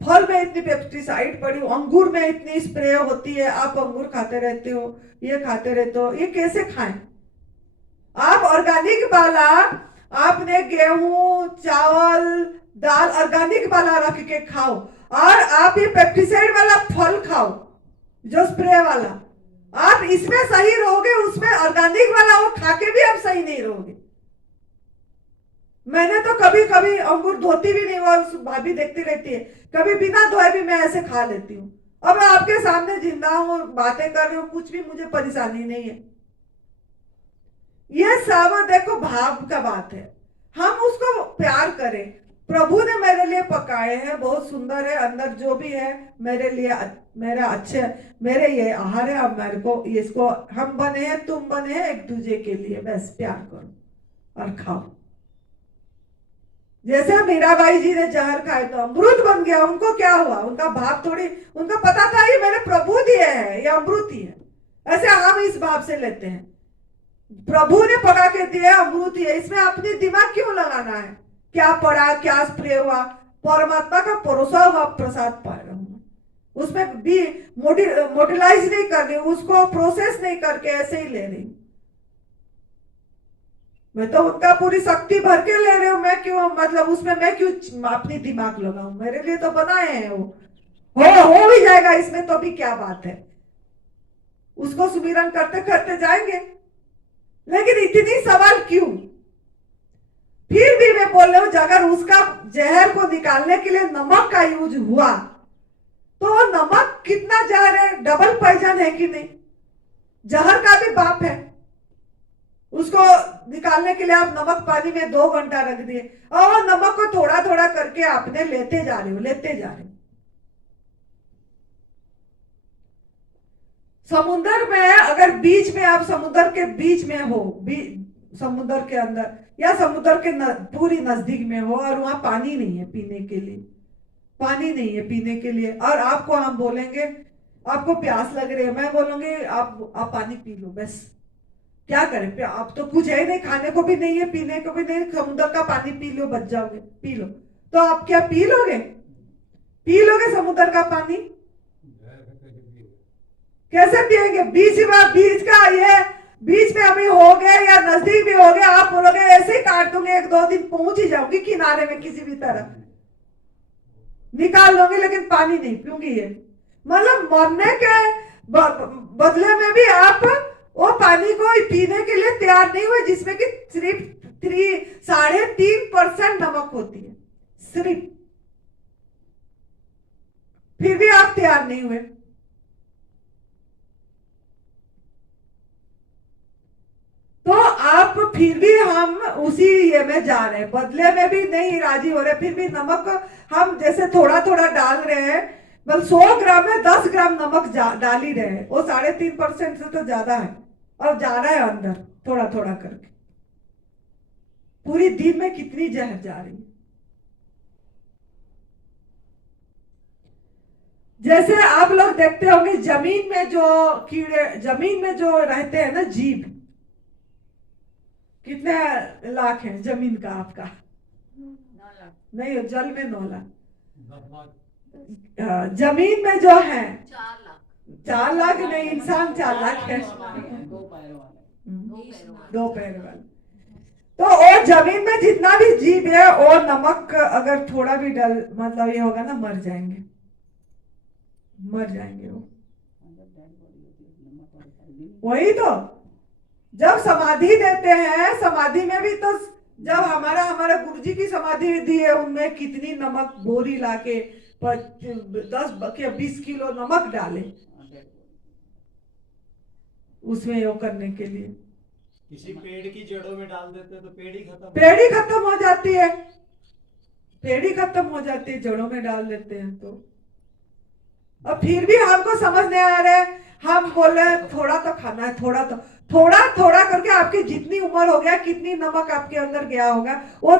फल में इतनी पेप्टिसाइड पड़ी, अंगूर में इतनी स्प्रे होती है, आप अंगूर खाते रहते हो, ये खाते रहते हो, ये कैसे खाएं? आप ऑर्गेनिक वाला, आपने गेहूं चावल दाल ऑर्गेनिक वाला रख के खाओ, और आप ये पेप्टिसाइड वाला फल खाओ जो स्प्रे वाला, आप इसमें सही रहोगे, उसमें ऑर्गेनिक वाला वो खा के भी आप सही नहीं रहोगे। मैंने तो कभी कभी अंगूर धोती भी नहीं, वो भाभी देखती रहती है, कभी बिना धोए भी मैं ऐसे खा लेती हूँ। अब मैं आपके सामने जिंदा हूँ, बातें कर रही हूँ, कुछ भी मुझे परेशानी नहीं है। ये सब देखो भाव का बात है, हम उसको प्यार करें। प्रभु ने मेरे लिए पकाए हैं, बहुत सुंदर है, अंदर जो भी है मेरे लिए मेरा अच्छे, मेरे ये आहार है। अब मेरे को इसको, हम बने हैं, तुम बने हैं एक दूसरे के लिए, बस प्यार करो और खाओ। जैसे मीराबाई जी ने जहर खाए तो अमृत बन गया, उनको क्या हुआ? उनका भाव थोड़ी, उनका पता था ये मेरे प्रभु दिए है, ये अमृत ही है। ऐसे हम इस भाव से लेते हैं, प्रभु ने पका के दिया अमृत ही है, इसमें अपनी दिमाग क्यों लगाना है? क्या पड़ा, क्या स्प्रे हुआ? परमात्मा का परोसा हुआ प्रसाद पा रहा हूं, उसमें भी मोडिलाइज नहीं कर रही, उसको प्रोसेस नहीं करके ऐसे ही ले रही। मैं तो उनका पूरी शक्ति भर के ले रही हूँ, मैं क्यों मतलब उसमें मैं क्यों अपनी दिमाग लगाऊं? मेरे लिए तो बनाए हैं वो, हो भी जाएगा इसमें, तो भी क्या बात है, उसको सुमिरन करते करते जाएंगे। लेकिन इतनी सवाल क्यों? फिर भी मैं बोल रहा हूं, अगर उसका जहर को निकालने के लिए नमक का यूज हुआ तो वो नमक कितना जहर है, डबल पॉइजन है कि नहीं? जहर का भी बाप है, उसको निकालने के लिए आप नमक पानी में 2 घंटा रख दिए, और नमक को थोड़ा थोड़ा करके आपने लेते जा रहे हो। समुद्र में अगर बीच में, आप समुद्र के बीच में हो, समुद्र के अंदर या समुद्र के पूरी नजदीक में हो, और वहां पानी नहीं है पीने के लिए, पानी नहीं है पीने के लिए, और आपको हम बोलेंगे आपको प्यास लग रही है, मैं बोलूंगी आप पानी पी लो, बस क्या करें? आप तो कुछ है नहीं, खाने को भी नहीं है, पीने को भी नहीं, समुद्र का पानी पी लो, बच जाओगे, पी लो। तो आप क्या पी लोगे? समुद्र का पानी? कैसे पिएंगे? बीच का ये बीच में अभी हो गए या नजदीक भी हो गए, आप बोलोगे ऐसे ही काट दूंगे, 1-2 दिन पहुंच ही जाऊंगी किनारे में किसी भी तरह निकाल लूंगी, लेकिन पानी नहीं पीऊंगी। ये मतलब मरने के बदले में भी आप वो पानी को पीने के लिए तैयार नहीं हुए, जिसमें कि सिर्फ 3.5% नमक होती है सिर्फ, फिर भी आप तैयार नहीं हुए। तो आप फिर भी हम उसी ये में जा रहे हैं, बदले में भी नहीं राजी हो रहे, फिर भी नमक हम जैसे थोड़ा थोड़ा डाल रहे हैं, बस 100 ग्राम में 10 ग्राम नमक डाल ही रहे हैं, वो 3.5% से तो ज्यादा है, और जा रहा है अंदर थोड़ा थोड़ा करके। पूरी दिन में कितनी जहर जा रही है। जैसे आप लोग देखते होंगे जमीन में जो कीड़े, जमीन में जो रहते हैं ना जीव, कितने लाख है जमीन का आपका? 9 लाख नहीं, जल में 9 लाख, जमीन में जो है 4 लाख 4 लाख नहीं, इंसान 4 लाख है, 2 पैर वाले 2 पैर वाले। तो वो जमीन में जितना भी जीव है, वो नमक अगर थोड़ा भी डल मतलब ये होगा ना, मर जाएंगे, मर जाएंगे वो। वही तो, जब समाधि देते हैं, समाधि में भी तो जब हमारा गुरुजी की समाधि दी है, उनमें कितनी नमक बोरी लाके 10-20 किलो नमक डाले उसमें वो करने के लिए। किसी पेड़ की जड़ों में डाल देते हैं तो पेड़ ही खत्म हो जाती है, पेड़ ही खत्म हो जाती है, जड़ों में डाल देते हैं तो। अब फिर भी हमको समझ नहीं आ रहा है, हम बोले थोड़ा तो खाना है, थोड़ा थोड़ा करके आपकी जितनी उम्र हो गया, कितनी नमक आपके अंदर गया होगा, वो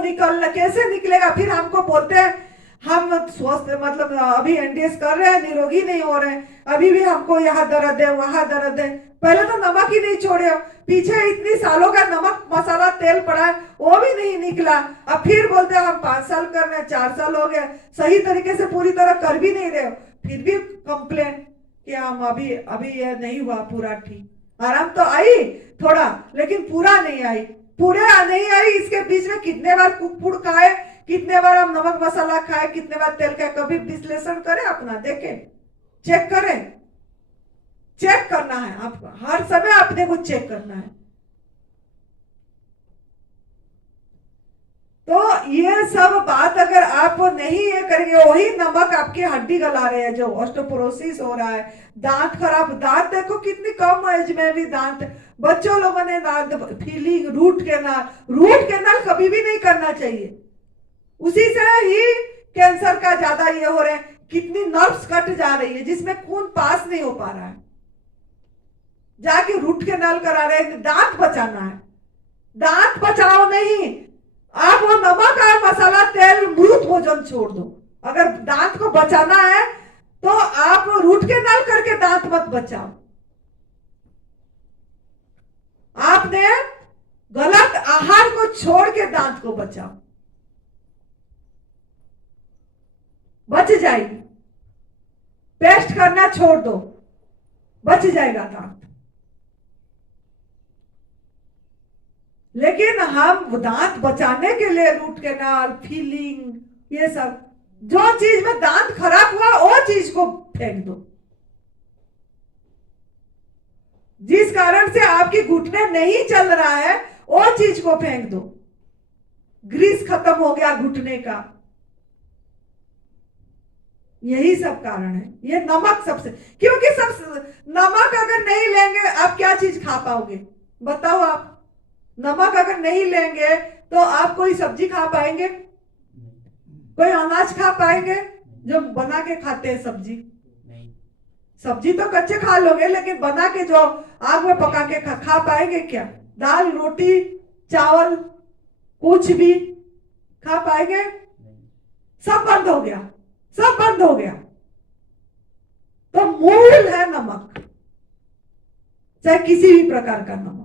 कैसे निकलेगा? फिर हमको बोलते हैं हम स्वस्थ, मतलब अभी एनडीएस कर रहे हैं, निरोगी नहीं हो रहे हैं, अभी भी हमको यहाँ दर्द है, वहां दर्द है। पहले तो नमक ही नहीं छोड़े, पीछे इतनी सालों का नमक मसाला तेल पड़ा है, वो भी नहीं निकला। अब फिर बोलते हैं हम 5 साल कर रहे हैं, 4 साल हो गए, सही तरीके से पूरी तरह कर भी नहीं रहे, फिर भी कंप्लेन कि हम अभी ये नहीं हुआ पूरा ठीक। आराम तो आई थोड़ा, लेकिन पूरा नहीं आई, नहीं आई। इसके बीच में कितने बार कुकपुड़ खाए, कितने बार हम नमक मसाला खाए, कितने बार तेल खाए, कभी विश्लेषण करें अपना, देखें, चेक करें। चेक करना है आपको, हर समय अपने को चेक करना है। तो ये सब बात अगर आप नहीं ये करेंगे, वही नमक आपकी हड्डी गला रहे हैं, जो ऑस्टियोपोरोसिस हो रहा है, दांत खराब, दांत देखो कितनी कम एज में भी दांत, बच्चों लोगों ने दांत फीलिंग, रूट कैनाल कभी भी नहीं करना चाहिए, उसी से ही कैंसर का ज्यादा ये हो रहे हैं। कितनी नर्व्स कट जा रही है जिसमें खून पास नहीं हो पा रहा है, जाके रूट कैनाल करा रहे हैं। दांत बचाना है, दांत बचाओ नहीं, आप वो नमक और मसाला तेल मृत भोजन छोड़ दो। अगर दांत को बचाना है तो आप रूट कैनाल करके दांत मत बचाओ। आपने गलत आहार को छोड़ के दांत को बचाओ, बच जाएगी। पेस्ट करना छोड़ दो, बच जाएगा दांत। लेकिन हम दांत बचाने के लिए रूट कैनाल, फीलिंग, ये सब, जो चीज में दांत खराब हुआ वो चीज को फेंक दो। जिस कारण से आपकी घुटने नहीं चल रहा है वो चीज को फेंक दो। ग्रीस खत्म हो गया घुटने का, यही सब कारण है। ये नमक सबसे, क्योंकि सब नमक अगर नहीं लेंगे आप क्या चीज खा पाओगे बताओ? आप नमक अगर नहीं लेंगे तो आप कोई सब्जी खा पाएंगे, कोई अनाज खा पाएंगे जो बना के खाते हैं? सब्जी तो कच्चे खा लोगे, लेकिन बना के जो आग में पका के खा पाएंगे क्या? दाल, रोटी, चावल, कुछ भी खा पाएंगे? सब बंद हो गया, सब बंद हो गया। तो मूल है नमक, चाहे किसी भी प्रकार का नमक।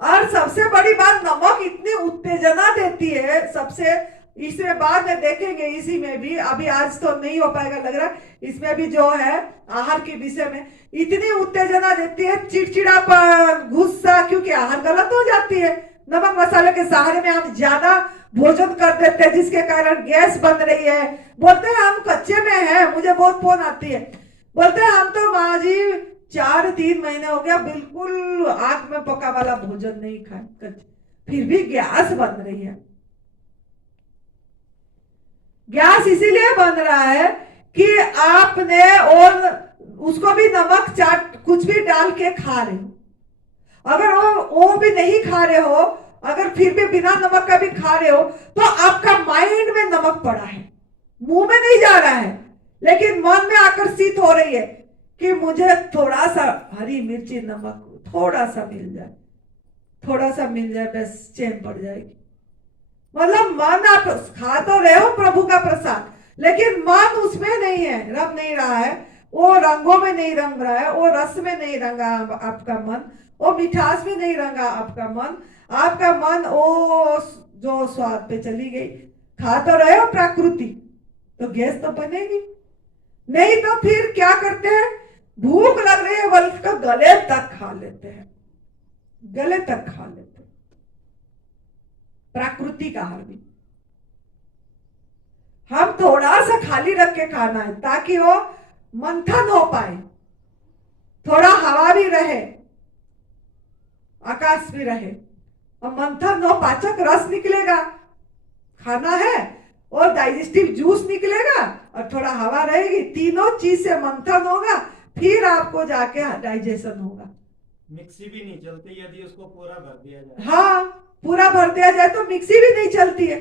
और सबसे बड़ी बात, नमक इतनी उत्तेजना देती है, सबसे इसमें बाद में देखेंगे, इसी में भी अभी आज तो नहीं हो पाएगा लग रहा है। इसमें भी जो है आहार के विषय में इतनी उत्तेजना देती है, चिड़चिड़ापन, गुस्सा, क्योंकि आहार गलत हो जाती है। नमक मसाले के सहारे में हम ज्यादा भोजन कर देते हैं, जिसके कारण गैस बन रही है। बोलते हैं हम कच्चे में हैं, मुझे बहुत फोन आती है, बोलते हैं हम तो माँ जी 4-3 महीने हो गया बिल्कुल आग में पका वाला भोजन नहीं खाए, फिर भी गैस बन रही है। गैस इसीलिए बन रहा है कि आपने और उसको भी नमक चाट कुछ भी डाल के खा रहे हो। अगर वो भी नहीं खा रहे हो, अगर फिर भी बिना नमक का भी खा रहे हो, तो आपका माइंड में नमक पड़ा है, मुंह में नहीं जा रहा है, लेकिन मन में आकर्षित हो रही है कि मुझे थोड़ा सा हरी मिर्ची नमक थोड़ा सा मिल जाए, थोड़ा सा मिल जाए, बस चैन पड़ जाएगी। मतलब मन आप खा तो रहे हो प्रभु का प्रसाद, लेकिन मन उसमें नहीं है, रब नहीं रहा है, वो रंगों में नहीं रंग रहा है, वो रस में नहीं रंगा आपका मन, वो मिठास में नहीं रंगा आपका मन। आपका मन वो जो स्वाद पे चली गई। खा तो रहे हो प्रकृति, तो गैस तो बनेगी नहीं। तो फिर क्या करते हैं, भूख लग रही है बोल तो गले तक खा लेते हैं, गले तक खा लेते हैं। प्राकृतिक आहार भी हम थोड़ा सा खाली रख के खाना है, ताकि वो मंथन हो पाए, थोड़ा हवा भी रहे, आकाश भी रहे, और मंथन हो, पाचक रस निकलेगा, खाना है, और डाइजेस्टिव जूस निकलेगा, और थोड़ा हवा रहेगी, तीनों चीज से मंथन होगा, फिर आपको जाके डाइजेशन होगा। मिक्सी भी नहीं चलती यदि उसको पूरा भर दिया जाए। हाँ, पूरा भर दिया जाए तो मिक्सी भी नहीं चलती है।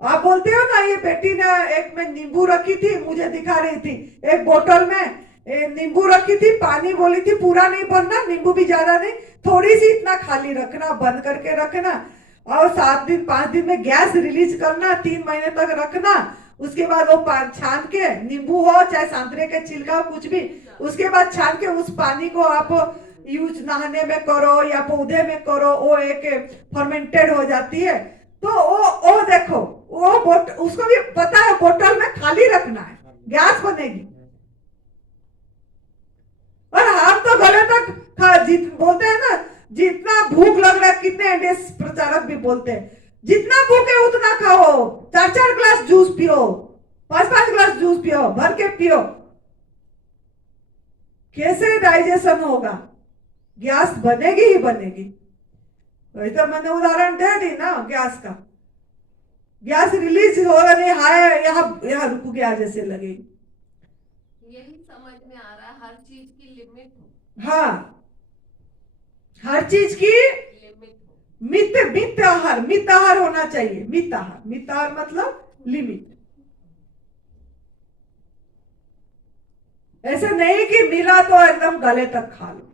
आप बोलते हो ना, ये बेटी ने एक में नींबू रखी थी, मुझे दिखा रही थी, एक बोतल में नींबू रखी थी, पानी बोली थी पूरा नहीं भरना, नींबू भी ज्यादा नहीं, थोड़ी सी इतना खाली रखना, बंद करके रखना, और 7 दिन 5 दिन में गैस रिलीज करना, 3 महीने तक रखना। उसके बाद वो छान के, नींबू हो चाहे संतरे के छिलका हो, कुछ भी, उसके बाद छान के उस पानी को आप यूज नहाने में करो या पौधे में करो, वो एक फर्मेंटेड हो जाती है। तो वो देखो, वो उसको भी पता है बोतल में खाली रखना है, गैस बनेगी। और हम तो गले तक बोलते हैं ना, जितना भूख लग रहा है, कितने एंडेस प्रचारक भी बोलते हैं, जितना भूख है उतना खाओ, 4-4 ग्लास जूस पियो, 5-5 ग्लास जूस पियो, भर के पियो। कैसे डाइजेशन होगा, गैस बनेगी ही बनेगी। वही तो मैंने उदाहरण दे दी ना गैस का, गैस रिलीज हो रही है, यहाँ रुक गया जैसे लगेगी। यही समझ में आ रहा है, हर चीज की लिमिट हो। हाँ, हर चीज की लिमिट हो। मित आहार होना चाहिए। मित आहार मतलब लिमिट। ऐसे नहीं कि मिला तो एकदम गले तक खा लो,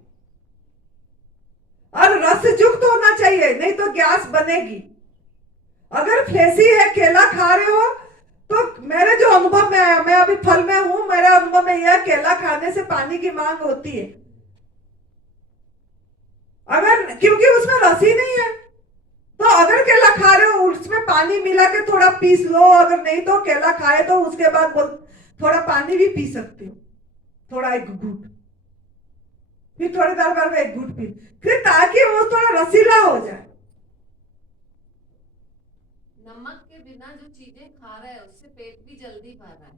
और रस युक्त होना चाहिए, नहीं तो गैस बनेगी। अगर फैसी है, केला खा रहे हो, तो मेरे जो अनुभव में आया, मैं अभी फल में हूं, मेरे अनुभव में यह, केला खाने से पानी की मांग होती है, अगर क्योंकि उसमें रस ही नहीं है। तो अगर केला खा रहे हो, उसमें पानी मिला के थोड़ा पीस लो, अगर नहीं तो केला खाए तो उसके बाद थोड़ा पानी भी पी सकते हो, थोड़ा एक घूंट, फिर थोड़ी देर बाद एक घूंट पी, फिर ताकि वो थोड़ा रसीला हो जाए। नमक के बिना जो चीजें खा रहे हैं उससे पेट भी जल्दी भर रहा है,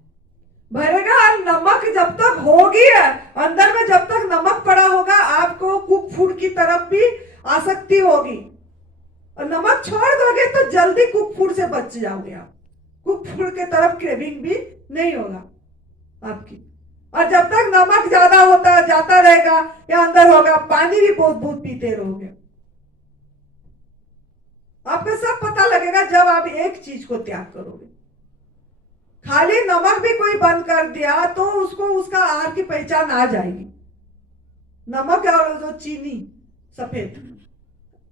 भरेगा। और नमक जब तक होगी अंदर में, जब तक नमक पड़ा होगा, आपको कुक फूड की तरफ भी आसक्ति होगी, और नमक छोड़ दोगे तो जल्दी कुक फूड से बच जाओगे आप, कुक फूड के तरफ क्रेविंग भी नहीं होगा आपकी। और जब तक नमक ज्यादा होता जाता रहेगा या अंदर होगा, पानी भी बहुत बहुत पीते रहोगे। आपको सब पता लगेगा जब आप एक चीज को त्याग करोगे। खाली नमक भी कोई बंद कर दिया तो उसको, उसका आहार की पहचान आ जाएगी। नमक और जो चीनी, सफेद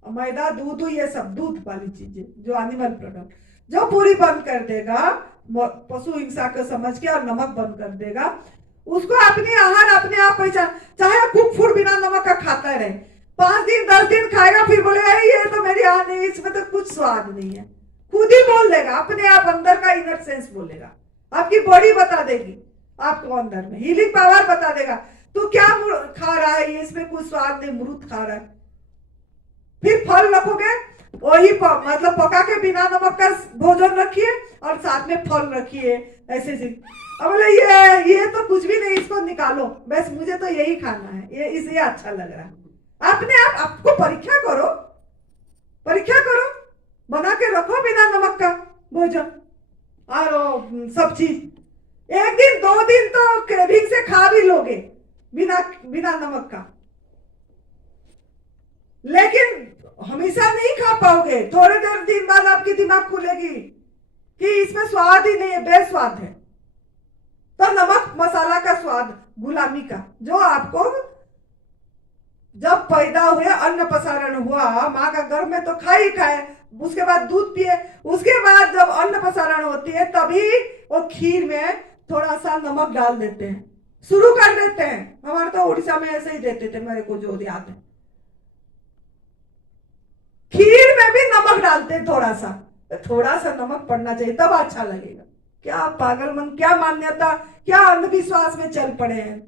मैदा, दूध, ये सब दूध वाली चीजें, जो एनिमल प्रोडक्ट, जो पूरी बंद कर देगा, पशु हिंसा को समझ के, और नमक बंद कर देगा, उसको अपनी आहार अपने आप पहचान। चाहे कुक फूड बिना नमक का खाता रहे, 5 दिन 10 दिन खाएगा, फिर बोलेगा ये तो मेरी मेरे यहाँ नहीं, इसमें तो कुछ स्वाद नहीं है, खुद ही बोल देगा अपने आप, अंदर का इनर सेंस बोलेगा, आपकी बॉडी बता देगी आपको, अंदर में हीलिंग पावर बता देगा तू क्या खा रहा है, ये इसमें कुछ स्वाद नहीं, मृत खा रहा है। फिर फल रखोगे वही मतलब पका के बिना नमक का भोजन रखिए और साथ में फल रखिए, ऐसे अब बोले ये तो कुछ भी नहीं, इसको निकालो, बस मुझे तो यही खाना है, ये इसलिए अच्छा लग रहा है। अपने आप आपको परीक्षा करो, बना के रखो बिना नमक का भोजन और सब चीज, एक दिन 2 दिन तो क्रेविंग से खा भी लोगे बिना नमक का, लेकिन हमेशा नहीं खा पाओगे, थोड़े देर दिन बाद आपकी दिमाग खुलेगी कि इसमें स्वाद ही नहीं है, बेस्वाद है। तो नमक मसाला का स्वाद, गुलामी का, जो आपको जब पैदा हुए अन्न पसारण हुआ माँ का गर्भ में तो खाए, उसके बाद दूध पिए, उसके बाद जब अन्न पसारण होती है तभी वो खीर में थोड़ा सा नमक डाल देते हैं, शुरू कर देते हैं। हमारे तो उड़ीसा में ऐसे ही देते थे, मेरे को जो याद है, खीर में भी नमक डालते हैं, थोड़ा सा नमक पड़ना चाहिए तब अच्छा लगेगा। क्या पागल मन, क्या मान्यता, क्या अंधविश्वास में चल पड़े हैं,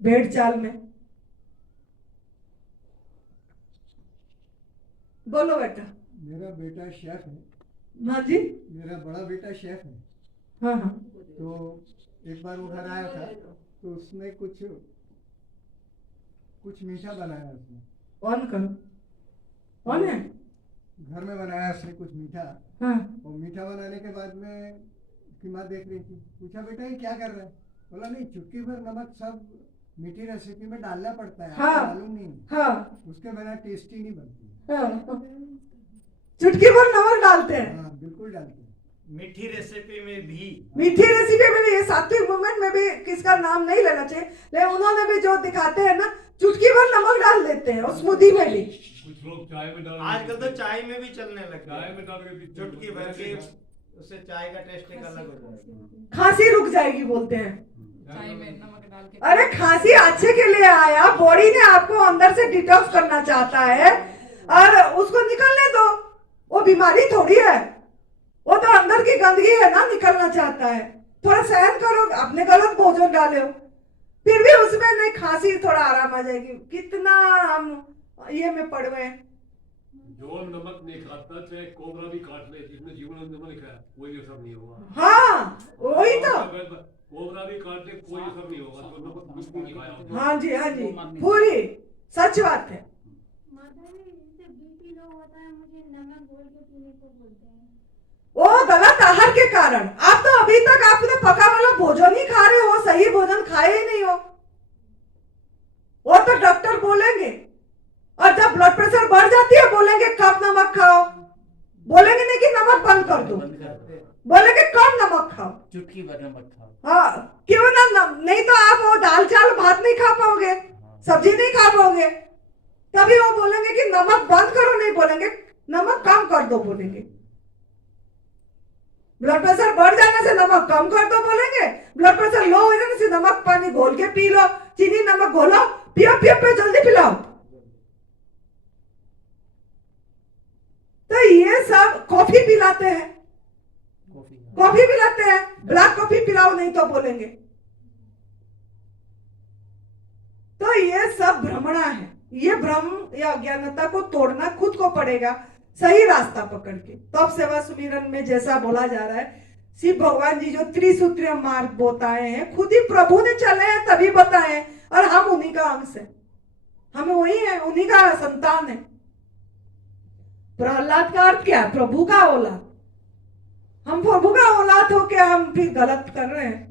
भेड़ चाल में। बोलो बेटा। मेरा बेटा शेफ है। हाँ जी। मेरा बड़ा बेटा शेफ है। हाँ हाँ। तो एक बार वो घर आया था तो उसने कुछ मीठा बनाया उसने। ऑन करो, ऑन है। घर में बनाया उसने कुछ मीठा। हाँ। और मीठा बनाने के बाद में उसकी माँ देख रही थी, पूछा बेटा ये क्या कर रहा है? बोला नहीं, चुटकी भर नमक सब मीठी रेसिपी में डालना पड़ता है। हाँ। मालूम नहीं। हाँ। उसके बिना टेस्टी नहीं बनती। हाँ। चुटकी भर नमक डालते हैं। हाँ बिल्कुल डालते हैं। मीठी रेसिपी में भी, मीठी रेसिपी में भी, ये सात्विक मूवमेंट में भी किसका नाम नहीं लेना चाहिए, लेकिन उन्होंने भी जो दिखाते हैं ना, चुटकी भर नमक डाल देते हैं और स्मूदी में भी। कुछ लोग चाय में डाल, आजकल तो चाय में भी चलने लग गया, चाय में डाल के चुटकी भर के, उससे चाय का टेस्ट एक अलग हो जाएगा। खांसी रुक जाएगी बोलते हैं। चाय में नमक डाल के, अरे खांसी अच्छे के लिए आया, बॉडी ने आपको अंदर से डिटॉक्स करना चाहता है और उसको निकलने दो, वो बीमारी थोड़ी है, वो तो अंदर की गंदगी है ना, निकलना चाहता है। थोड़ा सहन करो, आपने गलत भोजन डाले हो, फिर भी उसमें नहीं, खांसी थोड़ा आराम आ जाएगी। कितना हम ये में पड़ गए। जो नमक नहीं खाता चाहे कोबरा भी काट ले, जिसमें जीवन में नमक लिखा है कोई असर नहीं होगा। हाँ वही तो, कोबरा भी काट ले कोई असर नहीं होगा, तो नमक बिल्कुल नहीं खाया। हाँ जी, हाँ जी, पूरी सच बात है। बीपी लो होता है, मुझे नमक घोल के पीने को बोलते हैं। वो गलत आहार के कारण। आप तो अभी तक आपने पका वाला भोजन ही खा रहे हो, सही भोजन खाए ही नहीं हो। वो तो डॉक्टर बोलेंगे, और जब ब्लड प्रेशर बढ़ जाती है बोलेंगे कम नमक खाओ, बोलेंगे नहीं कि नमक बंद कर दो, बोलेंगे कम नमक खाओ, चुटकी भर नमक खाओ। हाँ क्यों ना, नहीं तो आप वो दाल चावल भात नहीं खा पाओगे, सब्जी नहीं खा पाओगे। तभी वो बोलेंगे कि नमक बंद करो, नहीं बोलेंगे नमक कम कर दो, बोलेंगे ब्लड प्रेशर बढ़ जाने से नमक कम कर दो, बोलेंगे ब्लड प्रेशर लो हो जाने से नमक पानी घोल के पी लो, चीनी नमक घोलो, पियो पियो पियो, जल्दी पिलाओ। तो ये सब कॉफी पिलाते हैं, कॉफी पिलाते हैं, ब्लैक कॉफी पिलाओ नहीं तो बोलेंगे। तो ये सब भ्रमणा है, ये भ्रम या अज्ञानता को तोड़ना खुद को पड़ेगा, सही रास्ता पकड़ के। तब सेवा सुमिरन में जैसा बोला जा रहा है, शिव भगवान जी जो त्रिसूत्रीय मार्ग बताए हैं, खुद ही प्रभु ने चले हैं तभी बताए हैं, और हम उन्हीं का अंश है, हम वही है, उन्हीं का संतान है। प्रहलाद का अर्थ क्या है? प्रभु का औलाद। हम प्रभु का औलाद होके हम फिर गलत कर रहे हैं।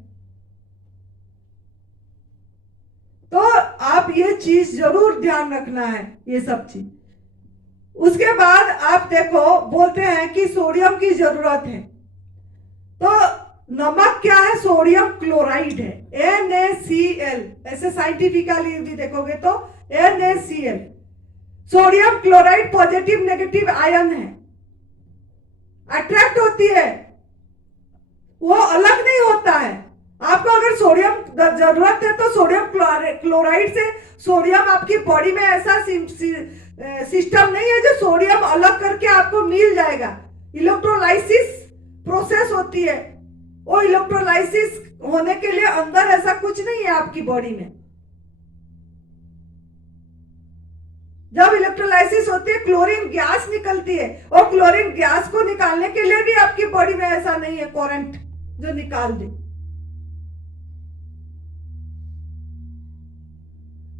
तो आप ये चीज जरूर ध्यान रखना है, ये सब चीज। उसके बाद आप देखो, बोलते हैं कि सोडियम की जरूरत है, तो नमक क्या है? सोडियम क्लोराइड है, NaCl। ऐसे साइंटिफिकली भी देखोगे तो NaCl, sodium chloride positive negative ion है, अट्रैक्ट होती है, वो अलग नहीं होता है। आपको अगर सोडियम जरूरत है तो सोडियम क्लोराइड से सोडियम आपकी बॉडी में ऐसा सिस्टम नहीं है जो सोडियम अलग करके आपको मिल जाएगा। इलेक्ट्रोलाइसिस प्रोसेस होती है, वो इलेक्ट्रोलाइसिस होने के लिए अंदर ऐसा कुछ नहीं है आपकी बॉडी में। जब इलेक्ट्रोलाइसिस होती है क्लोरीन गैस निकलती है, और क्लोरीन गैस को निकालने के लिए भी आपकी बॉडी में ऐसा नहीं है करंट जो निकाल दे।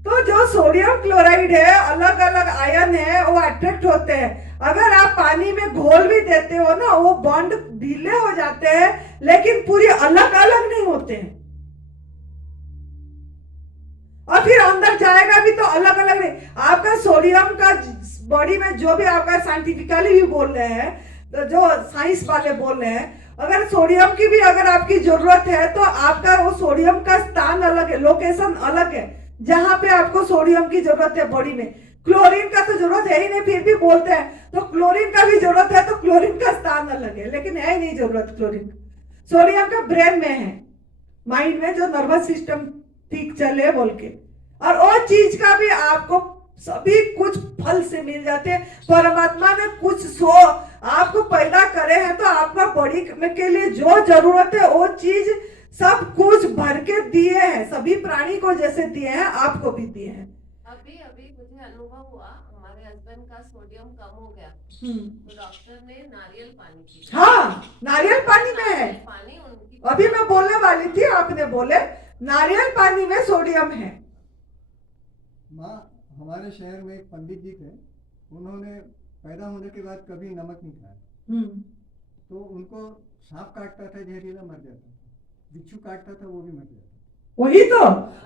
तो जो सोडियम क्लोराइड है, अलग अलग आयन है, वो अट्रैक्ट होते हैं। अगर आप पानी में घोल भी देते हो ना, वो बॉन्ड ढीले हो जाते हैं, लेकिन पूरी अलग अलग नहीं होते हैं। और फिर अंदर जाएगा भी तो अलग अलग नहीं। आपका सोडियम का बॉडी में जो भी आपका साइंटिफिकली भी बोल रहे हैं, तो जो साइंस वाले बोल रहे हैं, अगर सोडियम की भी अगर आपकी जरूरत है तो आपका वो सोडियम का स्थान अलग है, लोकेशन अलग है जहां पे आपको सोडियम की जरूरत है बॉडी में। क्लोरीन का तो जरूरत है ही नहीं, फिर भी बोलते हैं तो क्लोरीन का भी जरूरत है, तो क्लोरीन का स्थान अलग है, लेकिन है ही नहीं जरूरत क्लोरीन। सोडियम का ब्रेन में है, माइंड में, जो नर्वस सिस्टम ठीक चले बोल के। और वो चीज का भी आपको सभी कुछ फल से मिल जाते हैं। परमात्मा ने कुछ आपको पैदा करे हैं, तो आपका बॉडी में के लिए जो जरूरत है वो चीज सब कुछ भर के दिए हैं। सभी प्राणी को जैसे दिए हैं, आपको भी दिए हैं। अभी अभी मुझे अनुभव हुआ, हमारे हस्बैंड का सोडियम कम हो गया, तो डॉक्टर ने नारियल पानी पी। हाँ, नारियल पानी में है। पानी उनकी अभी मैं बोलने वाली थी, आपने बोले नारियल पानी में सोडियम है। माँ, हमारे शहर में एक पंडित जी थे, उन्होंने पैदा होने के बाद कभी नमक नहीं खाया। तो उनको सांप काटता था, जहरीला मर जाता था, बिच्छू काटता था, वो भी मर जाता।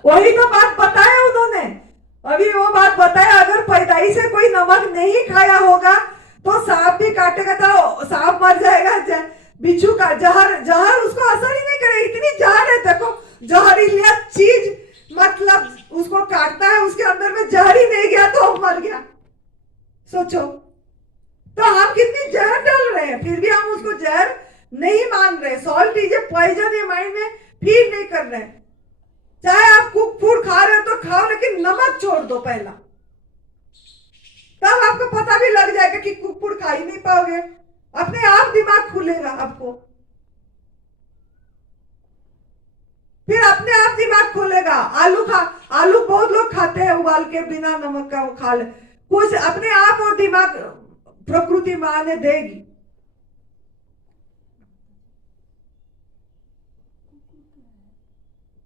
वही तो बात बताया उन्होंने। अभी वो बात बताया, अगर पैदाइश से कोई नमक नहीं खाया होगा तो सांप भी काटेगा तो सांप मर जाएगा। बिच्छू का जहर उसको असर ही नहीं करेगा, इतनी जहर है। देखो, जहरीला चीज मतलब उसको काटता है, उसके अंदर में जहर ही नहीं गया तो मर गया। सोचो, तो हम कितनी जहर डाल रहे हैं, फिर भी हम उसको जहर नहीं मान रहे। सॉल्ट इज ए पॉइजन ये माइंड में फीड नहीं कर रहे। चाहे आप कुक फूड खा रहे हो तो खाओ, लेकिन नमक छोड़ दो पहला, तब आपको पता भी लग जाएगा कि कुक फूड खा ही नहीं पाओगे। अपने आप दिमाग खुलेगा आपको, फिर अपने आप दिमाग खोलेगा। आलू बहुत लोग खाते हैं उबाल के, बिना नमक का वो खा ले, कुछ अपने आप वो दिमाग प्रकृति माँ ने देगी।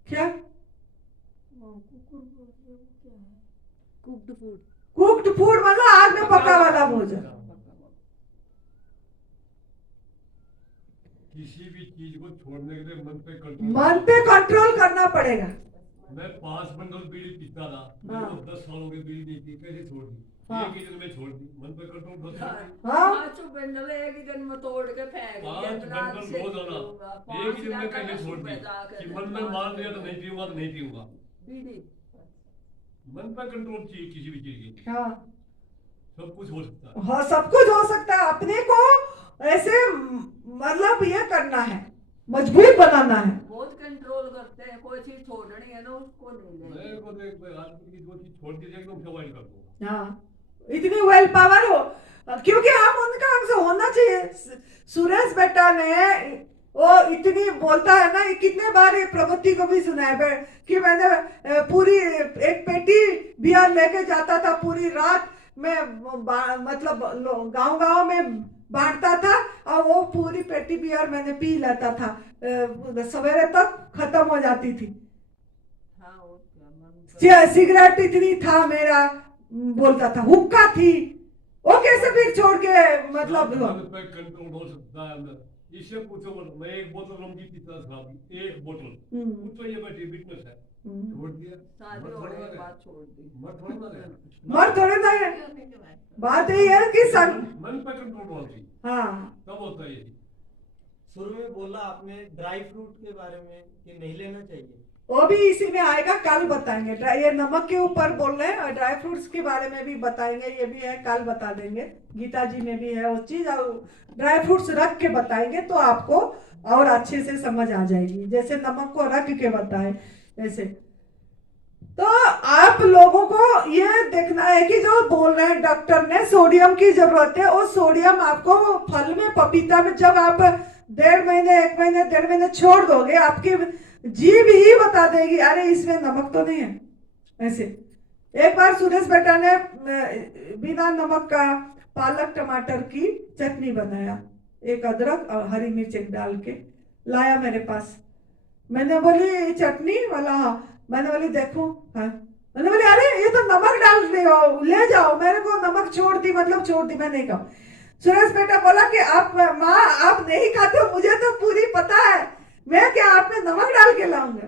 क्या कुक्ड फूड मतलब आग में पका वाला भोजन। किसी भी चीज को छोड़ने के लिए मन पे कंट्रोल करना पड़ेगा। मैं 5 बंडल बीड़ी पीता था, मैंने तो 10 सालों की बीड़ी नहीं पी, कैसे छोड़ दी? एक ही दिन में छोड़ दी, मन पे कंट्रोल बहुत है। हाँ, 5 बंडल एक ही दिन में तोड़ के फेंक दिया। 5 बंडल रोजाना एक ही दिन में कैसे छोड़ दी? कि मन में मान लिया तो नहीं पीऊंगा तो नहीं पीऊंगा। बीड़ी मन पर कंट्रोल चाहिए किसी भी चीज की। हाँ, सब कुछ हो सकता है। हाँ, सब कुछ हो सकता है। अपने को ऐसे मतलब ये करना है, मजबूत बनाना है। बहुत कंट्रोल करते हैं, कोई चीज छोड़नी है ना उसको नहीं लेंगे। मैं को देख आदमी की जो चीज छोड़ दी जाएगी तो अवॉइड कर दूंगा। हाँ, इतनी वेल पावर हो, क्योंकि हम उनका हमसे होना चाहिए। सुरेश बेटा ने वो इतनी बोलता है ना, कितने बार ये प्रगति को भी सुना है कि मैंने पूरी एक पेटी बियर लेके जाता था, पूरी रात में मतलब गांव में बांटता था, और वो पूरी पेटी बियर मैंने पी लेता था, सवेरे तक खत्म हो जाती थी। सिगरेट इतनी था मेरा, बोलता था हुक्का थी, वो कैसे फिर छोड़ के मतलब कंट्रोल हो सकता है अंदर। इससे पूछो, मैं 1 बोतल रम की पीता था, 1 बोतल पूछो, ये बैठी बिटनेस है, छोड़ दिया। शादी होने के बाद छोड़ दी। मर थोड़े ना है। बात यही है कि मन पे कंट्रोल होना चाहिए। हाँ, तब होता है ये। शुरू में बोला आपने ड्राई फ्रूट के बारे में कि नहीं लेना चाहिए, वो भी इसी में आएगा, कल बताएंगे। ये नमक के ऊपर बोल रहे हैं, और ड्राई फ्रूट्स के बारे में भी बताएंगे, ये भी है, कल बता देंगे। गीता जी में भी है वो चीज, और ड्राई फ्रूट्स रख के बताएंगे तो आपको और अच्छे से समझ आ जाएगी। जैसे नमक को रख के बताए, ऐसे तो आप लोगों को ये देखना है कि जो बोल रहे हैं डॉक्टर ने सोडियम की जरूरत है, वो सोडियम आपको फल में, पपीता में, जब आप 1.5 महीने, 1 महीने, 1.5 महीने छोड़ दोगे, आपकी जीभ ही बता देगी अरे इसमें नमक तो नहीं है। ऐसे एक बार सुरेश बेटा ने बिना नमक का पालक टमाटर की चटनी बनाया, एक अदरक और हरी मिर्च डाल के लाया मेरे पास। मैंने बोली चटनी वाला, हाँ। मैंने बोली देखो, हाँ। मैंने बोली अरे ये तो नमक डाल रहे हो, ले जाओ। मेरे को नमक छोड़ दी, मतलब छोड़ दी, मैं नहीं खाऊं। सुरेश बेटा बोला कि आप माँ आप नहीं खाते हो, मुझे तो पूरी पता है, मैं क्या आप में नमक डाल के लाऊंगा।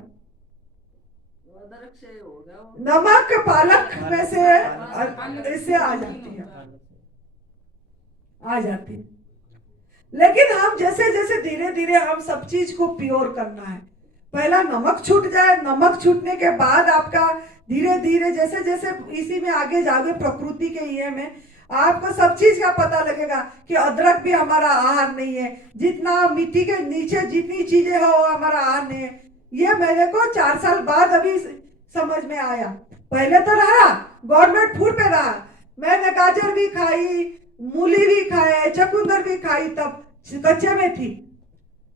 अदरक से हो गया वो। नमक पालक में से इससे आ जाती है, आ जाती है। लेकिन हम जैसे जैसे धीरे धीरे हम सब चीज को प्योर करना है। पहला नमक छूट जाए, नमक छूटने के बाद आपका धीरे धीरे जैसे जैसे इसी में आगे जाओगे प्रकृति के ये में आपको सब चीज का पता लगेगा कि अदरक भी हमारा आहार नहीं है, जितना मिट्टी के नीचे जितनी चीजें है वो हमारा आहार नहीं है। ये मेरे को 4 साल बाद अभी समझ में आया। पहले तो रहा गवर्नमेंट फूड पे रहा, मैंने गाजर भी खाई, मूली भी खाए, चकुंदर भी खाई, तब कच्चे में थी।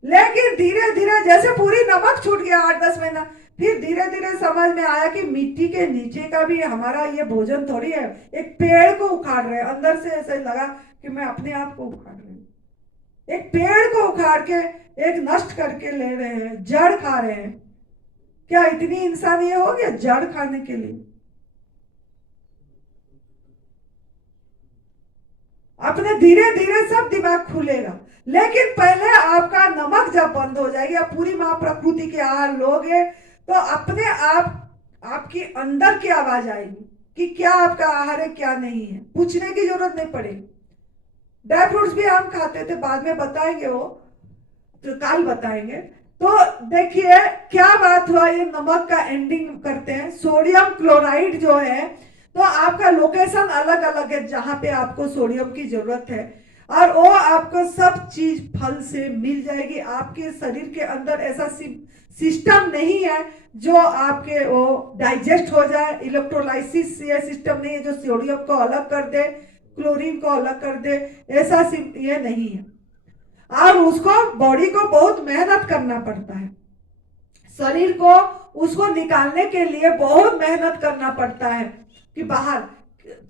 लेकिन धीरे धीरे जैसे पूरी नमक छूट गया 8-10 महीना, फिर धीरे धीरे समझ में आया कि मिट्टी के नीचे का भी हमारा ये भोजन थोड़ी है। एक पेड़ को उखाड़ रहे हैं, अंदर से ऐसे लगा कि मैं अपने आप को उखाड़ रही हूँ। एक पेड़ को उखाड़ के एक नष्ट करके ले रहे हैं, जड़ खा रहे हैं। क्या इतनी इंसान ये हो गया जड़ खाने के लिए? अपने धीरे धीरे सब दिमाग खुलेगा। लेकिन पहले आपका नमक जब बंद हो जाएगी, आप पूरी माँ प्रकृति के आहार लोगे तो अपने आप आपकी अंदर की आवाज आएगी कि क्या आपका आहार है क्या नहीं है, पूछने की जरूरत नहीं पड़ेगी। ड्राई फ्रूट्स भी हम खाते थे, बाद में बताएंगे, वो तो कल बताएंगे। तो देखिए क्या बात हुआ, ये नमक का एंडिंग करते हैं। सोडियम क्लोराइड जो है, तो आपका लोकेशन अलग अलग है जहां पे आपको सोडियम की जरूरत है, और वो आपको सब चीज फल से मिल जाएगी। आपके शरीर के अंदर ऐसा सिस्टम नहीं है जो आपके वो डाइजेस्ट हो जाए, इलेक्ट्रोलाइसिस ये सिस्टम नहीं है जो सोडियम को अलग कर दे, क्लोरीन को अलग कर दे, ऐसा ये नहीं है। और उसको बॉडी को बहुत मेहनत करना पड़ता है, शरीर को उसको निकालने के लिए बहुत मेहनत करना पड़ता है कि बाहर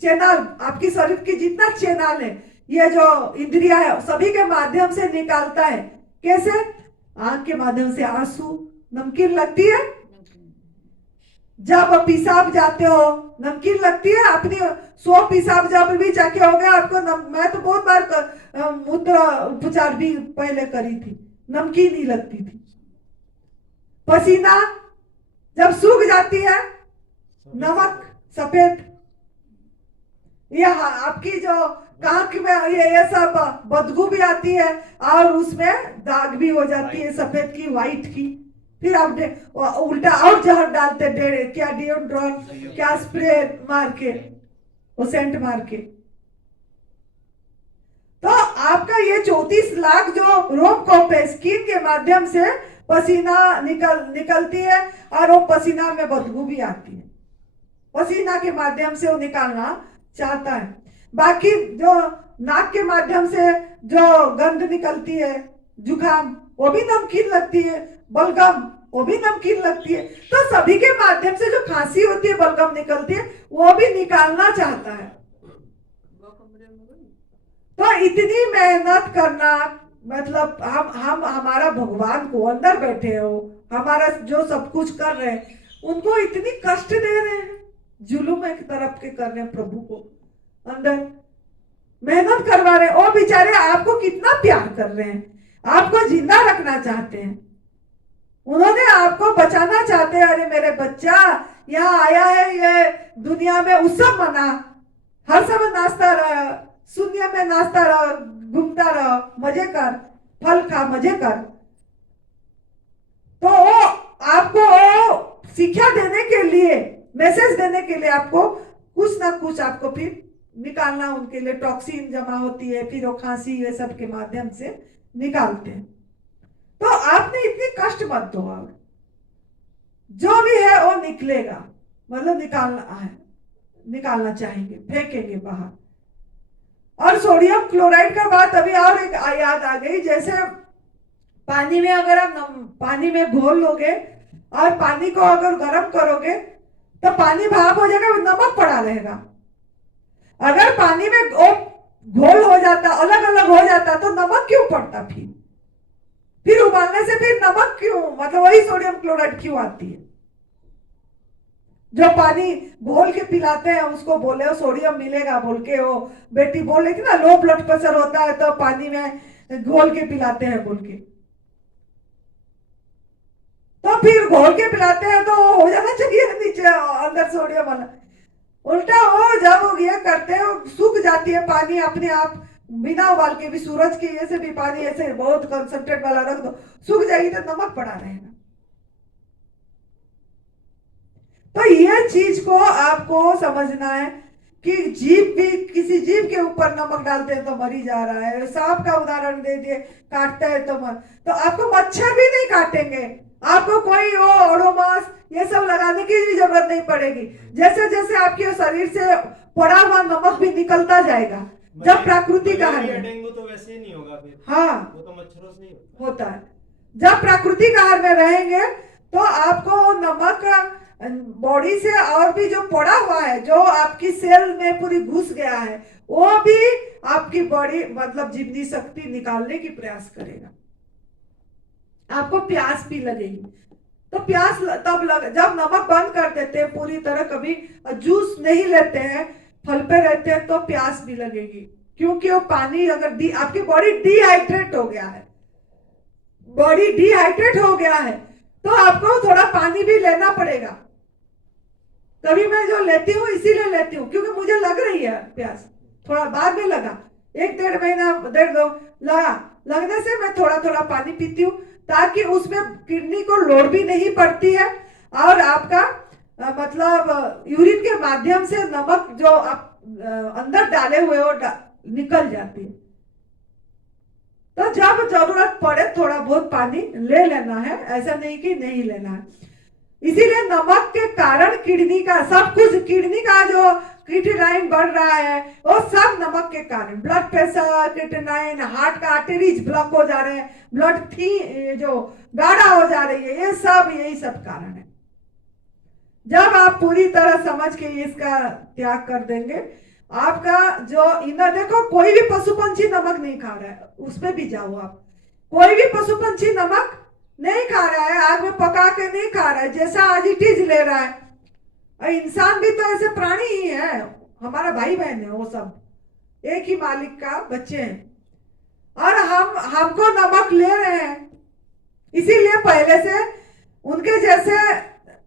चैनल आपकी शरीर की जितना चैनल है, ये जो इंद्रिया है सभी के माध्यम से निकालता है। कैसे? आंख के माध्यम से आंसू, नमकीन लगती है जब पेशाब जाते हो, नमकीन लगती है। अपनी 100 पेशाब जब भी जाके हो गया आपको मैं तो बहुत बार मूत्र उपचार भी पहले करी थी, नमकीन ही लगती थी। पसीना जब सूख जाती है, नमक सफेद, ये आपकी जो कांख में ये सब बदबू भी आती है और उसमें दाग भी हो जाती है सफेद की, व्हाइट की। फिर आप उल्टा और जहर डालते, क्या डिओड्रेंट, क्या स्प्रे मार के, वो सेंट मार के। तो आपका ये 34 लाख जो रोम कॉप है, स्किन के माध्यम से पसीना निकलती है और वो पसीना में बदबू भी आती है, पसीना के माध्यम से वो निकालना चाहता है। बाकी जो नाक के माध्यम से जो गंध निकलती है, जुकाम, वो भी नमकीन लगती है, बलगम वो भी नमकीन लगती है। तो सभी के माध्यम से जो खांसी होती है, बलगम निकलती है, वो भी निकालना चाहता है। तो इतनी मेहनत करना, मतलब हम हमारा भगवान को अंदर बैठे हो, हमारा जो सब कुछ कर रहे हैं, उनको इतनी कष्ट दे रहे हैं, जुलूम एक तरफ के कर रहे हैं, प्रभु को अंदर मेहनत करवा रहे हैं। वो बेचारे आपको कितना प्यार कर रहे हैं, आपको जिंदा रखना चाहते हैं, उन्होंने आपको बचाना चाहते हैं। अरे मेरे बच्चा यहाँ आया है, ये दुनिया में उत्सव मना, हर समय नाचता रह, शून्य में नाचता रह, घूमता रह, मजे कर, फल खा, मजे कर। तो वो आपको शिक्षा देने के लिए, मैसेज देने के लिए आपको कुछ ना कुछ आपको फिर निकालना, उनके लिए टॉक्सिन जमा होती है, फिर वो खांसी ये सब के माध्यम से निकालते हैं। तो आपने इतनी कष्ट मत दो, जो भी है वो निकलेगा। मतलब निकालना चाहेंगे, फेंकेंगे बाहर। और सोडियम क्लोराइड का बात अभी और एक याद आ गई, जैसे पानी में अगर आप पानी में घोल लोगे और पानी को अगर गर्म करोगे तो पानी भाप हो जाएगा, नमक पड़ा रहेगा। अगर पानी में घोल हो जाता, अलग अलग हो जाता, तो नमक क्यों पड़ता? फिर उबालने से फिर नमक क्यों, मतलब वही सोडियम क्लोराइड क्यों आती है? जो पानी घोल के पिलाते हैं उसको बोले हो सोडियम मिलेगा बोल के, वो बेटी बोल रही थी ना, लो ब्लड प्रेशर होता है तो पानी में घोल के पिलाते हैं बोल के। तो फिर घोल के पिलाते हैं तो हो जाना चाहिए नीचे अंदर सोडियम वाला। उल्टा वो जब वो ये करते हैं सूख जाती है पानी अपने आप, बिना उबाल के भी। सूरज के ये से भी पानी ऐसे बहुत कंसंट्रेट वाला रख दो, सूख जाएगी तो नमक पड़ा रहेगा। तो ये चीज को आपको समझना है कि जीव भी, किसी जीव के ऊपर नमक डालते हैं तो मरी जा रहा है। सांप का उदाहरण दे दिए, काटता है तो तो आपको मच्छर भी नहीं काटेंगे, आपको कोई वो ओडोमॉस ये सब लगाने की भी जरूरत नहीं पड़ेगी। जैसे जैसे आपके शरीर से पड़ा हुआ नमक भी निकलता जाएगा जब प्राकृतिक आहार में। डेंगू तो वैसे ही नहीं होगा फिर। हाँ, वो तो मच्छरों से ही होता है। जब प्राकृतिक आहार में रहेंगे तो आपको नमक बॉडी से और भी जो पड़ा हुआ है, जो आपकी सेल में पूरी घुस गया है, वो भी आपकी बॉडी मतलब जीवनी शक्ति निकालने की प्रयास करेगा। आपको प्यास भी लगेगी तो प्यास तब जब नमक बंद कर देते हैं पूरी तरह, कभी जूस नहीं लेते हैं, फल पे रहते हैं, तो प्यास भी लगेगी। क्योंकि वो पानी अगर आपकी बॉडी डिहाइड्रेट हो गया है, बॉडी डिहाइड्रेट हो गया है तो आपको थोड़ा पानी भी लेना पड़ेगा। कभी मैं जो लेती हूँ इसीलिए लेती हूँ क्योंकि मुझे लग रही है प्यास, थोड़ा बाद में लगा, 1-1.5 महीना 1.5-2 लगने से मैं थोड़ा थोड़ा पानी पीती हूँ, ताकि उसमें किडनी को लोड भी नहीं पड़ती है और आपका मतलब यूरिन के माध्यम से नमक जो आप अंदर डाले हुए हो निकल जाती है। तो जब जरूरत पड़े थोड़ा बहुत पानी ले लेना है, ऐसा नहीं कि नहीं लेना है। इसीलिए नमक के कारण किडनी का सब कुछ, किडनी का जो क्रिएटिनाइन बढ़ रहा है वो सब नमक के कारण, ब्लड प्रेशर, क्रिएटिनाइन, हार्ट का आर्टरीज ब्लॉक हो जा रहे हैं, ब्लड थी जो गाढ़ा हो जा रही है, ये सब यही सब कारण है। जब आप पूरी तरह समझ के इसका त्याग कर देंगे, आपका जो इनर, देखो कोई भी पशु पंछी नमक नहीं खा रहा है, उसमें भी जाओ आप, कोई भी पशु पंछी नमक नहीं खा रहा है, आग में पका के नहीं खा रहा है, जैसा आज इट इज ले रहा है। और इंसान भी तो ऐसे प्राणी ही है, हमारा भाई बहन है, वो सब एक ही मालिक का बच्चे हैं, और हमको नमक ले रहे हैं। इसीलिए पहले से उनके जैसे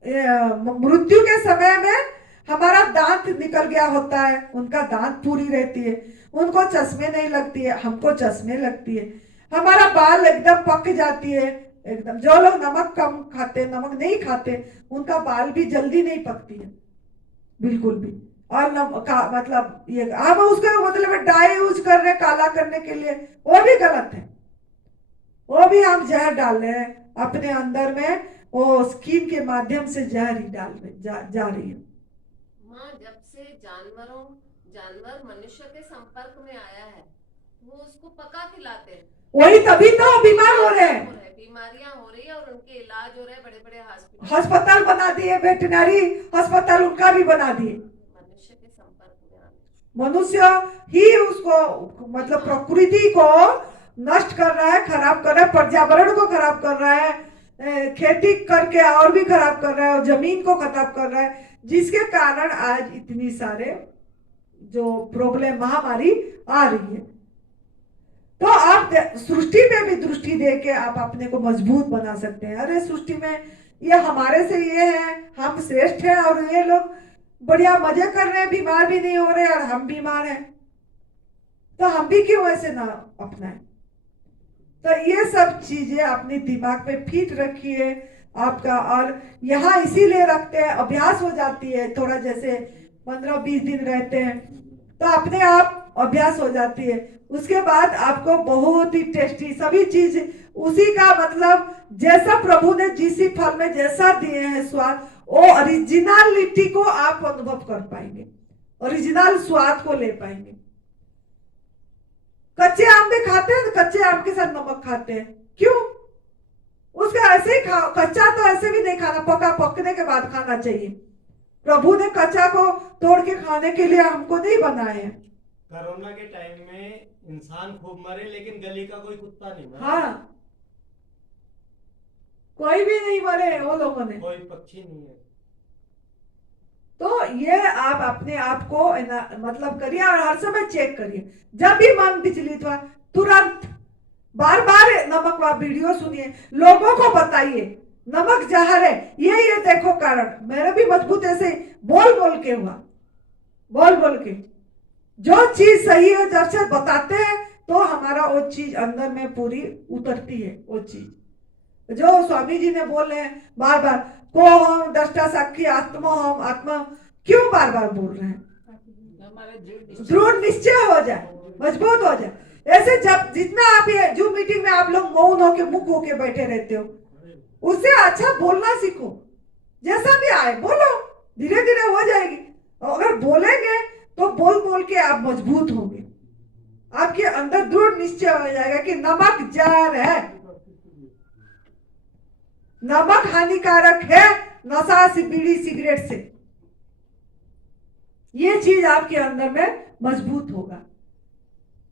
मृत्यु के समय में हमारा दांत निकल गया होता है, उनका दांत पूरी रहती है, उनको चश्मे नहीं लगती है, हमको चश्मे लगती है, हमारा बाल एकदम पक जाती है एकदम। जो लोग नमक कम खाते, नमक नहीं खाते, उनका बाल भी जल्दी नहीं पकती है बिल्कुल भी। और मतलब ये हम उसका मतलब डाई यूज कर रहे काला करने के लिए, वो भी गलत है, वो भी हम जहर डाल रहे हैं अपने अंदर में, वो स्किन के माध्यम से जहर ही डाल रहे जा रही है। माँ, जब से जानवर मनुष्य के संपर्क में आया है, वो उसको पका खिलाते हैं, वही तभी तो बीमार हो रहे हैं, बीमारियां हो रही है और उनके इलाज हो रहे हैं, बड़े बड़े अस्पताल बना दिए, वेटनरी अस्पताल उनका भी बना दिए। मनुष्य के संपर्क में आने, मनुष्य ही उसको मतलब प्रकृति को नष्ट कर रहा है, खराब कर रहा है, पर्यावरण को खराब कर रहा है, खेती करके और भी खराब कर रहा है, जमीन को खराब कर रहा है, जिसके कारण आज इतनी सारे जो प्रॉब्लम, महामारी आ रही है। तो आप सृष्टि पे भी दृष्टि दे के आप अपने को मजबूत बना सकते हैं। अरे सृष्टि में ये हमारे से ये है, हम श्रेष्ठ हैं और ये लोग बढ़िया मजे कर रहे हैं, बीमार भी नहीं हो रहे और हम बीमार हैं, तो हम भी क्यों ऐसे ना अपनाएं। तो ये सब चीजें अपने दिमाग पे फिट रखिए आपका, और यहाँ इसीलिए रखते हैं, अभ्यास हो जाती है थोड़ा, जैसे 15-20 दिन रहते हैं तो अपने आप अभ्यास हो जाती है। उसके बाद आपको बहुत ही टेस्टी सभी चीज उसी का मतलब जैसा प्रभु ने जिस फल में जैसा दिए हैं स्वाद, वो ओरिजिनलिटी को आप अनुभव कर पाएंगे, ओरिजिनल स्वाद को ले पाएंगे। कच्चे आम भी खाते हैं, कच्चे आम के साथ नमक खाते हैं, क्यों? उसका ऐसे ही खाओ, कच्चा तो ऐसे भी नहीं खाना, पकने के बाद खाना चाहिए। प्रभु ने कच्चा को तोड़ के खाने के लिए हमको नहीं बनाए हैं। कोरोना के टाइम में इंसान खूब मरे लेकिन गली का कोई कुत्ता नहीं मरा। हाँ, कोई भी नहीं मरे वो लोगों ने, कोई पक्षी नहीं है। तो ये आप अपने आप को मतलब करिए और हर समय चेक करिए। जब भी मन विचलित हुआ तुरंत बार बार नमक वाला वीडियो सुनिए, लोगों को बताइए नमक जहर है, ये देखो कारण। मेरा भी मजबूत ऐसे बोल बोल के हुआ, बोल बोल के जो चीज सही है जब से बताते हैं तो हमारा वो चीज अंदर में पूरी उतरती है। वो चीज जो स्वामी जी ने बोले हैं बार बार, को हम दृष्टा साक्षी आत्मा हम आत्मा, क्यों बार बार बोल रहे हैं? दृढ़ निश्चय हो जाए, मजबूत हो जाए। ऐसे जब जितना आप ये जो मीटिंग में आप लोग मौन होके मुख होके बैठे रहते हो, उससे अच्छा बोलना सीखो। जैसा भी आए बोलो, धीरे धीरे हो जाएगी। और अगर बोलेंगे तो बोल बोल के आप मजबूत होंगे, आपके अंदर दृढ़ निश्चय हो जाएगा कि नमक जहर है, नमक हानिकारक है, नशा से, बीड़ी सिगरेट से। ये चीज आपके अंदर में मजबूत होगा।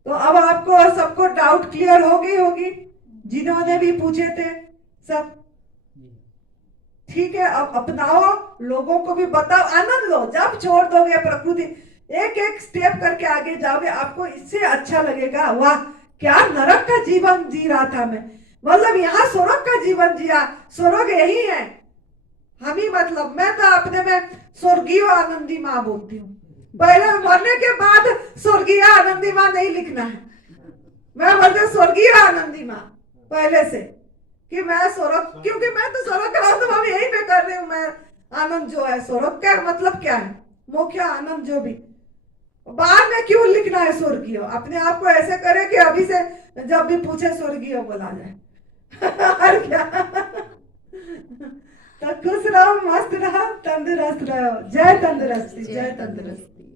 तो अब आपको सबको डाउट क्लियर हो गई होगी, जिन्होंने भी पूछे थे सब। ठीक है, अब अपनाओ, लोगों को भी बताओ, आनंद लो। जब छोड़ दोगे प्रकृति, एक एक स्टेप करके आगे जाओगे, आपको इससे अच्छा लगेगा। वाह, क्या नरक का जीवन जी रहा था मैं, मतलब यहाँ स्वर्ग का जीवन जिया। स्वर्ग यही है हम ही, मतलब मैं तो अपने में स्वर्गीय आनंदी माँ बोलती हूँ। पहले मरने के बाद स्वर्गीय आनंदी माँ नहीं लिखना है, मैं बोलती हूँ स्वर्गीय आनंदी माँ पहले से, कि मैं स्वर्ग, क्योंकि मैं तो स्वर्ग का अनुभव यही पे कर रही हूँ। मैं आनंद जो है, स्वर्ग का मतलब क्या है, मुख्य आनंद जो भी, बाद में क्यों लिखना है स्वर्गीय? अपने आप को ऐसे करे कि अभी से जब भी पूछे स्वर्गीय बोला जाए। और क्या? तो खुश रहो, मस्त रहो, तंदुरुस्त रहो। जय तंदुरुस्ती, जय तंदुरुस्ती।